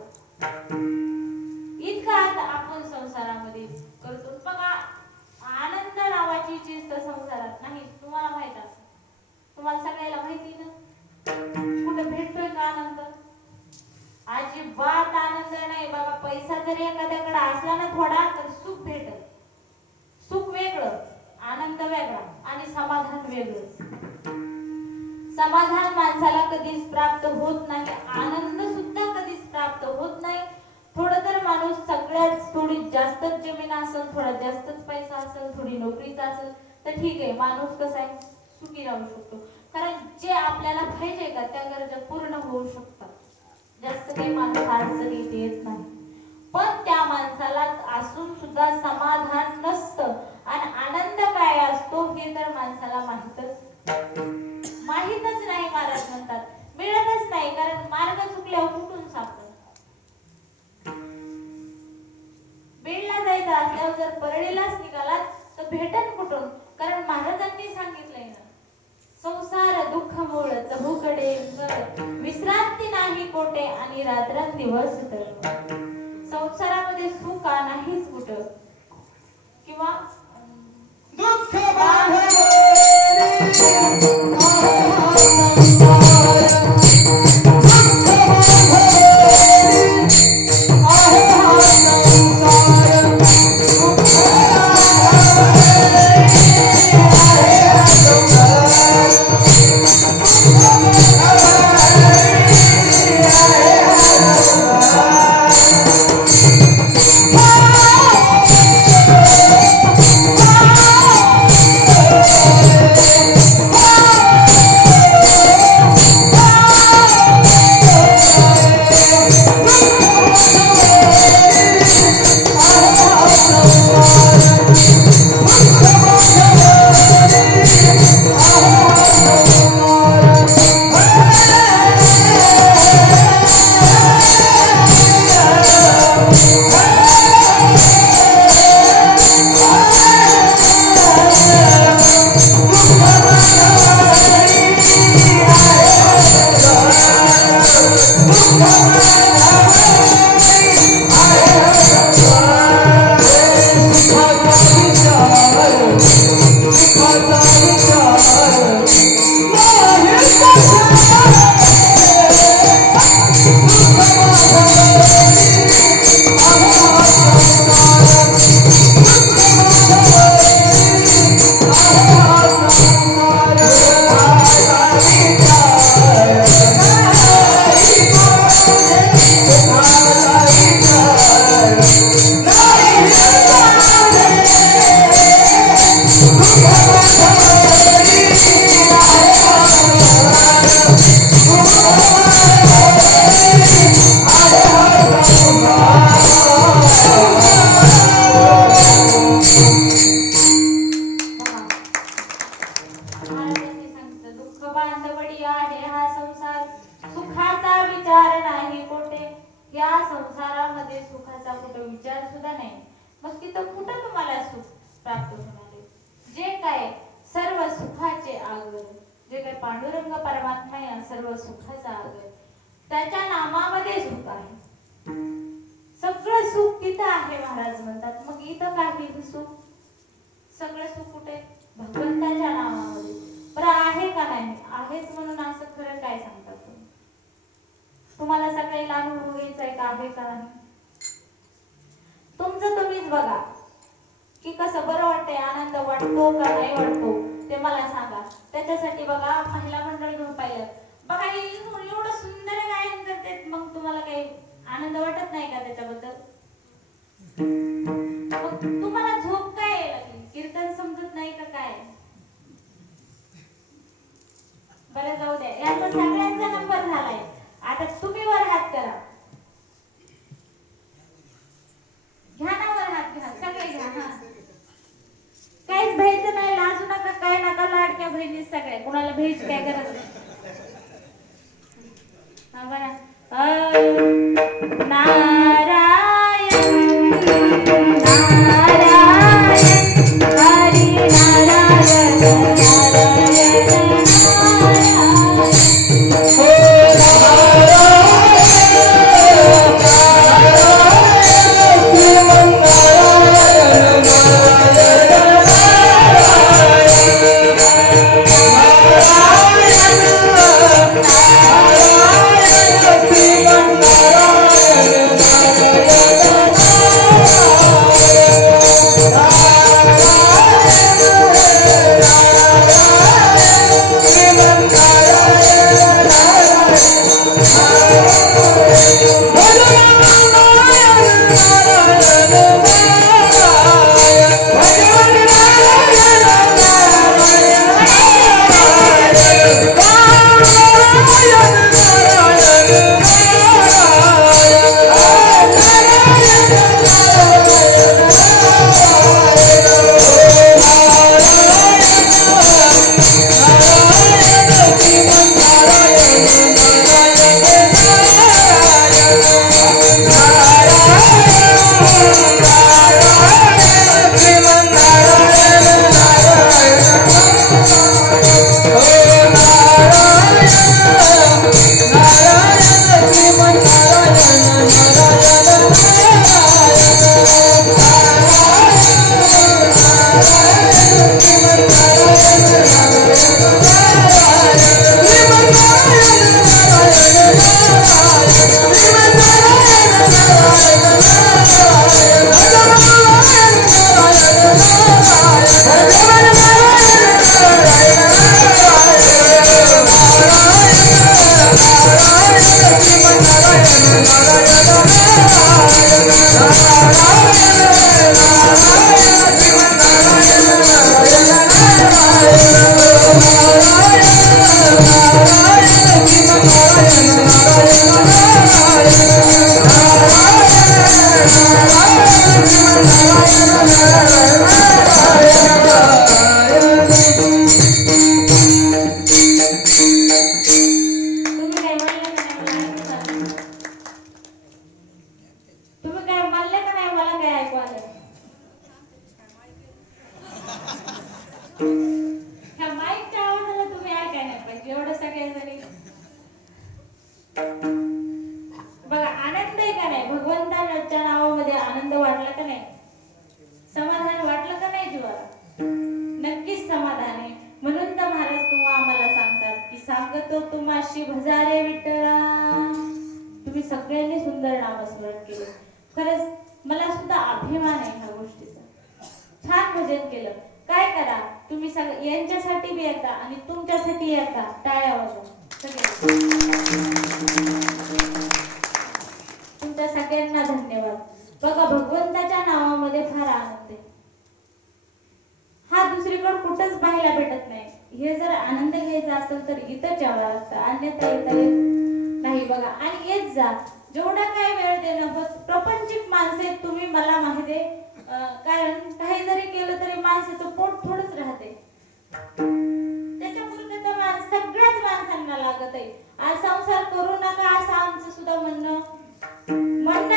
इतका आपण संसारामध्ये करतो बघा. आनंद नावाची चीज तर संसारात नाही, तुम्हाला माहित असेल, तुम्हाला सगळ्याला माहिती ना. कुठे भेटतोय का आनंद? अजिबात आनंद नाही बाबा. पैसा जरी एखाद्याकडे असला ना थोडा तर सुख भेटत. सुख वेगळं, आनंद वेगळा आणि समाधान वेगळं. समाधान माणसाला कधीच प्राप्त होत नाही, आनंद सुद्धा कधीच प्राप्त होत नाही. थोडं तर माणूस सगळ्यात थोडी जास्तच जमीन असेल, थोडा जास्तच पैसा असेल, थोडी नोकरीचा असेल तर ठीक आहे, माणूस कसा आहे सुखी राहू शकतो. कारण जे आपल्याला पाहिजे का त्या गरजा पूर्ण होऊ शकतात. जास्त काही माणूस अडचणीत येत नाही. पण त्या माणसाला असून सुद्धा समाधान नसतं आणि आनंद काय असतो हे तर माणसाला माहीतच नाही. महाराज म्हणतात मिळतच नाही, कारण मार्ग चुकल्यावर कुठून सापडत. बीडला जायचं असल्यावर जर परळीलाच निघालात तर भेटन कुठून, कारण महाराजांनी सांगितलंय ना, संसार दुःख मूळ चहूकडे, विश्रांती नाही कोठे आणि रात्रंदिवस तर. संसारामध्ये सुख नाहीच कुठं, किंवा दुःख बांधवली पांडुरंग परमात्मा या सर्व सुखाचा आगर, त्याच्या नामामध्ये सुख आहे. सगळं सुख तिथं आहे महाराज म्हणतात. मग इथं काय सुख? सगळं सुख कुठे? भगवंताच्या नामामध्ये. बरं आहे का नाही? आहेच म्हणून असं खरं काय सांगतात तुम्ही? तुम्हाला सगळ्याला अनुभव घ्यायचा आहे का आहे का नाही? तुमचं तुम्हीच बघा की कसं बरं वाटतंय, आनंद वाटतो का नाही वाटतो. ते मला सांगा. त्याच्यासाठी बघा महिला मंडळ घेऊन पाहिलं बघा, हे एवढं सुंदर गायन करते, मग तुम्हाला काही आनंद वाटत नाही का त्याच्याबद्दल? मग तुम्हाला झोप काय लागली? कीर्तन समजत नाही का काय? बरं जाऊ द्या, यांचा सगळ्यांचा नंबर झालाय. आता तुम्ही वर हात करा, घ्या ना वर हात, घ्या सगळे घ्या. हा, काहीच भ्यायचं नाही, लाजू नका, काय नका, लाडक्या बहिणी सगळ्या, कुणाला भ्यायची काय गरज नाही. हा बरं, नारायण नारायण हरी नारायण नारायण सांगतो तुम्हाशी भजारे विठ्ठला. तुम्ही सगळ्यांनी सुंदर नामस्मरण केले. खरंच मला सुद्धा अभिमान आहे ह्या गोष्टीचा. छान भजन केलं. काय करा तुम्ही सगळे यांच्यासाठी बी एकदा आणि तुमच्यासाठी एकदा टाळ्या वाजवा सगळे. तुमच्या सगळ्यांना धन्यवाद. बघा भगवंताच्या नावामध्ये फार आनंद आहे. हा दुसरीकडे कुठंच पाहायला भेटत नाही. हे जर आनंद घ्यायचा असेल तर इथंच यावं लागतं, अन्यथा इथं नाही. बघा आणि येत जा. जेवढा काय वेळ देणं होत. प्रपंचिक माणसे तुम्ही मला माहिती आहे. कारण काही जरी केलं तरी माणसाचं पोट थोडंच राहते. त्याच्यापुरते तर सगळ्याच माणसांना लागत आहे. आज संसार करू नका असं आमचं सुद्धा म्हणणं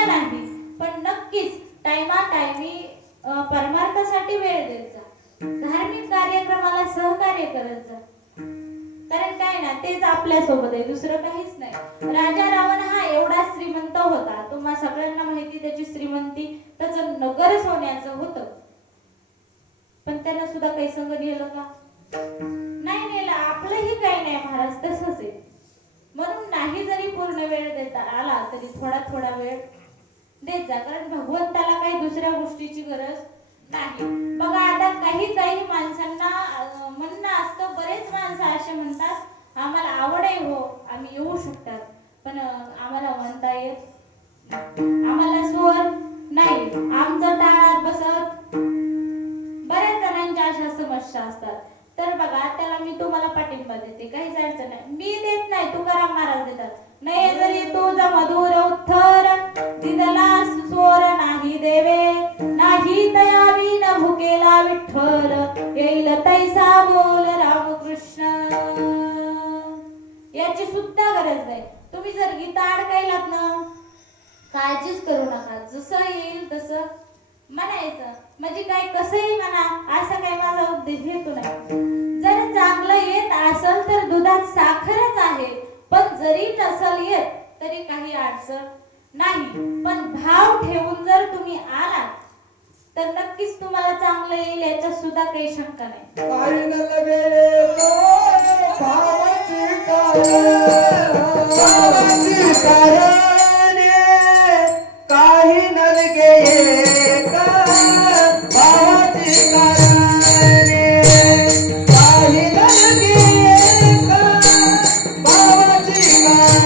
नाही, पण नक्कीच टायमा टायमी परमार्थासाठी वेळ देत जा. धार्मिक कार्यक्रमाला सहकार्य करत जा. कारण काय ना तेच आपल्या सोबत आहे, दुसरं काहीच नाही. राजा रावण हा एवढा श्रीमंत होता. तुम्हा सगळ्यांना माहिती त्याची श्रीमंती, त्याचं नगर सोन्याचं होतं. पण त्यानं सुद्धा काही संग नेलं का? नाही नेलं. आपलंही काही नाही महाराज, तसंच आहे. म्हणून नाही जरी पूर्ण वेळ देता आला तरी थोडा थोडा वेळ देत जा. कारण भगवंताला काही दुसऱ्या गोष्टीची गरज नाही. बघा आता काही माणसांना म्हणणं करतात. तर बघा त्याला मी तुम्हाला पाठिंबा देते, काहीच अडचण नाही. मी देत नाही, तुकाराम महाराज देतात. नाही जरी तुझा मधुर उत्तर दिदला स्वर नाही देवे, नाही तयावी न भुकेला विठ्ठल, येईल तैसा बोल रामकृष्ण. याची सुद्धा गरज नाही. तुम्ही जर गीता अडकायलात ना, काळजीच करू नका, जसं येईल तसं म्हणायचं. म्हणजे काय कसंही म्हणा, असा काही माझा उद्देश हेतू नाही. जर चांगलं येत असेल तर दुधात साखरच आहे, पण जरी नसल येत तरी काही अडचण नाही. पण भाव ठेवून जर तुम्ही आलात तर नक्कीच तुम्हाला चांगलं येईल, याच्यात सुद्धा काही शंका नाही. काही न लगे भावाची कारणे, काही न लगे भावाची कारणे, काही न लगे भावाची कारणे, काही न लगे भावाची कारणे.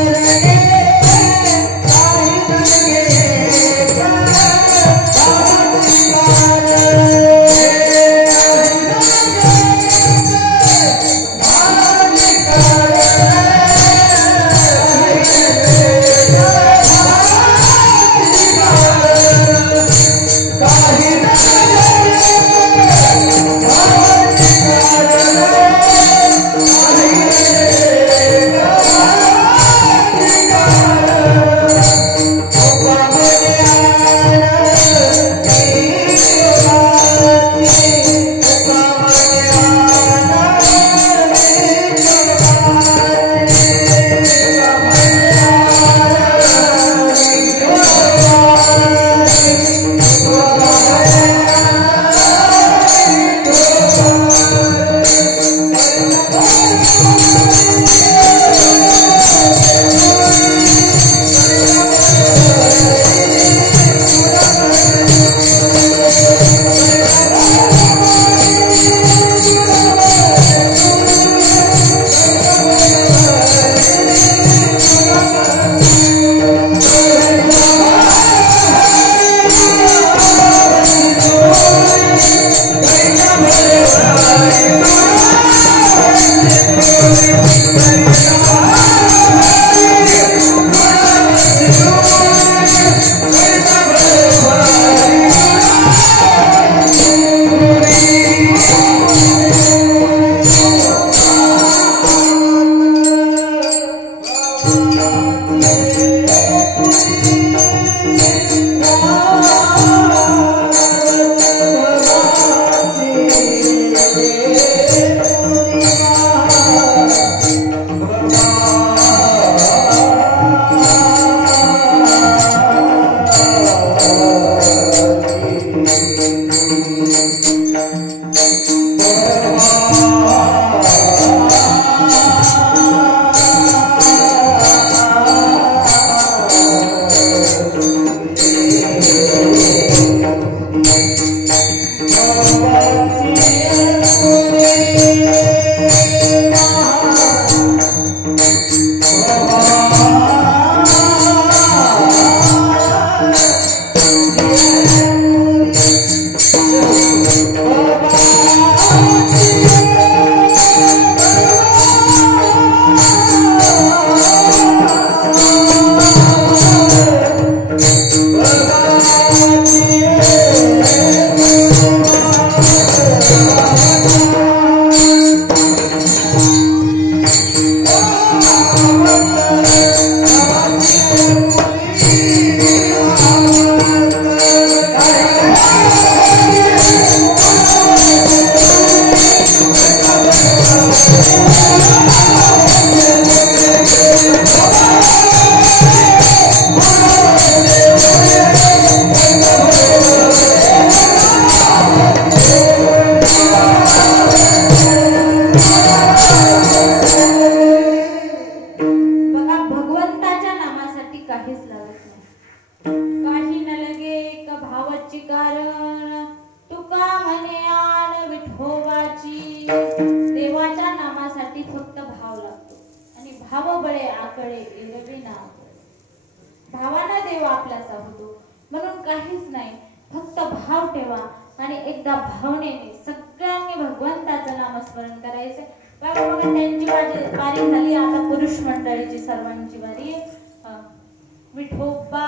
भावानं देव आपल्याचा होतो. म्हणून काहीच नाही, फक्त भाव ठेवा. आणि एकदा भावनेने सगळ्यांनी भगवंताचं नामस्मरण करायचं. बघा बघा त्यांची वारी झाली. आता पुरुष मंडळीची सर्वांची वारी आहे. विठोबा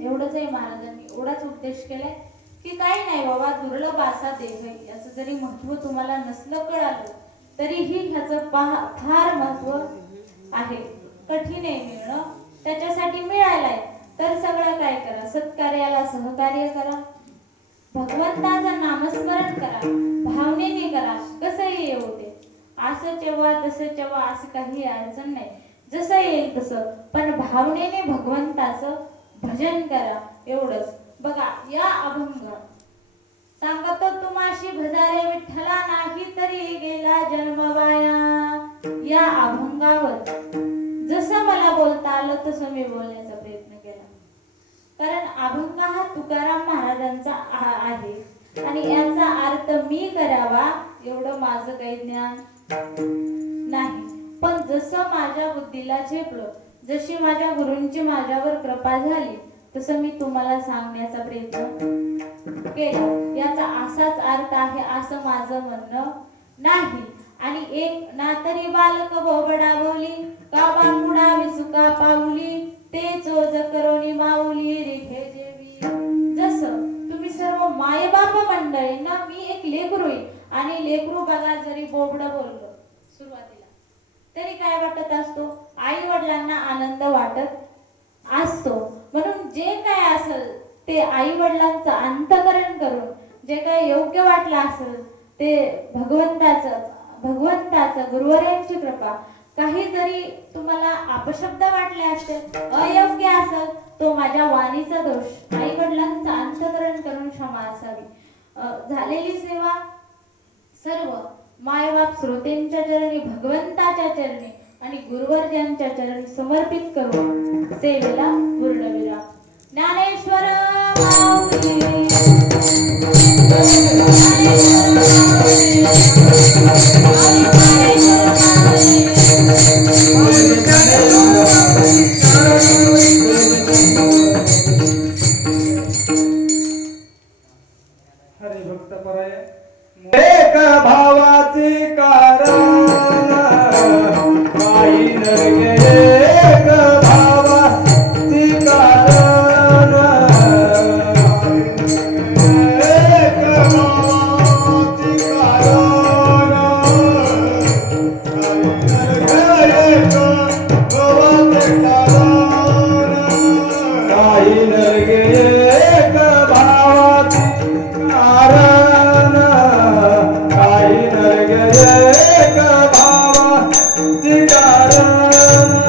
एवढंच आहे महाराजांनी. एवढाच उद्देश केलाय की काही नाही बाबा, दुर्लभ असा देह याचं जरी महत्व तुम्हाला नसलं कळालं तरीही ह्याचं फार महत्व आहे. कठीण आहे मिळणं, त्याच्यासाठी मिळालंय तर सगळं काय करा, सत्कार्याला सहकार्य करा, भगवंताचं नामस्मरण करा, भावनेने करा. कसंही येऊ दे, असं तेव्हा तसं तेव्हा असं काही अडचण नाही, जसं येईल तसं, पण भावनेने भगवंताचं भजन करा. एवढंच. बघा या अभंग सांगतो तुम्हाशी भजारे विठ्ठला, नाही तरी गेला जन्म वाया. या अभंगावर जसं मला बोलता आलं तसं मी बोलण्याचा प्रयत्न केला. कारण अभंग हा तुकाराम महाराजांचा आहे आणि याचा अर्थ मी करावा एवढं माझं काही ज्ञान नाही. पण जसं माझ्या बुद्धीला झेपलं, जशी माझ्या गुरूंची माझ्यावर कृपा झाली, तसं मी तुम्हाला सांगण्याचा प्रयत्न केला. याचा असाच अर्थ आहे असं माझं म्हणणं नाही. आणि एक ना तरी बालक बोबडा बोली, का बांगुडा विसुका पाऊली, ते चोज करोनी माऊली रेखे जेवी. जसं तुम्ही सर्व मायबाप मंडळींना मी एक लेकरू आहे, आणि लेकरू बघा जरी बोबडं बोललं सुरुवातीला तरी काय वाटत असतो, आई वडिलांना आनंद वाटत असतो. म्हणून जे काय असेल ते आई वडिलांचं अंतकरण करून जे काय योग्य वाटलं असेल ते भगवंताचं गुरुवरायांची कृपा, काही जरी तुम्हाला अपशब्द वाटले असतील, अयोग्य असेल, तो माझ्या वाणीचा दोष, आई वडिलांचं अंतकरण करून क्षमा असावी. झालेली सेवा सर्व मायबाप श्रोतेंच्या चरणी, भगवंताच्या चरणी आणि गुरुवर्यांच्या चरणी समर्पित करून सेवेला पूर्णविराम. ज्ञानेश्वर माऊली, हरे भक्त पराय एक भावाचे कारण काही नरगे, एक भावाचे कारण, एक भावाचे कारण, काही नरगे, एक भावाचे कारण, काही नरगे, एक भावाचे कारण, काही नरगे, एक भावाचे कारण.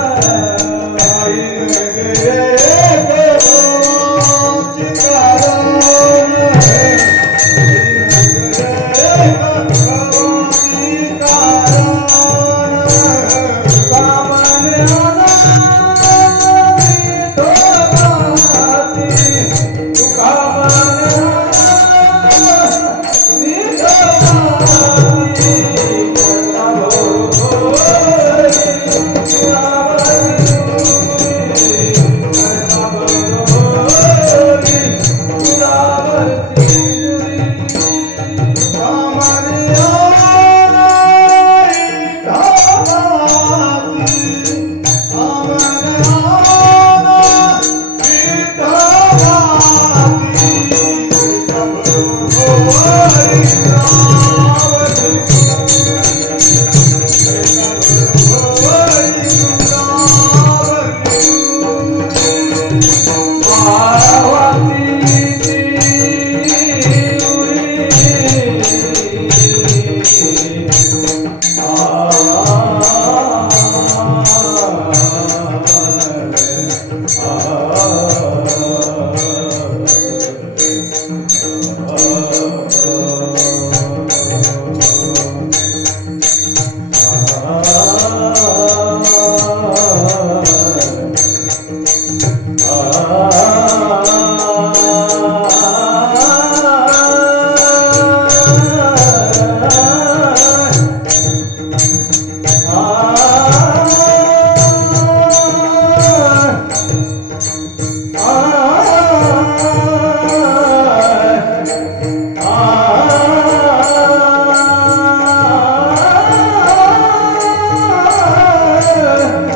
Oh,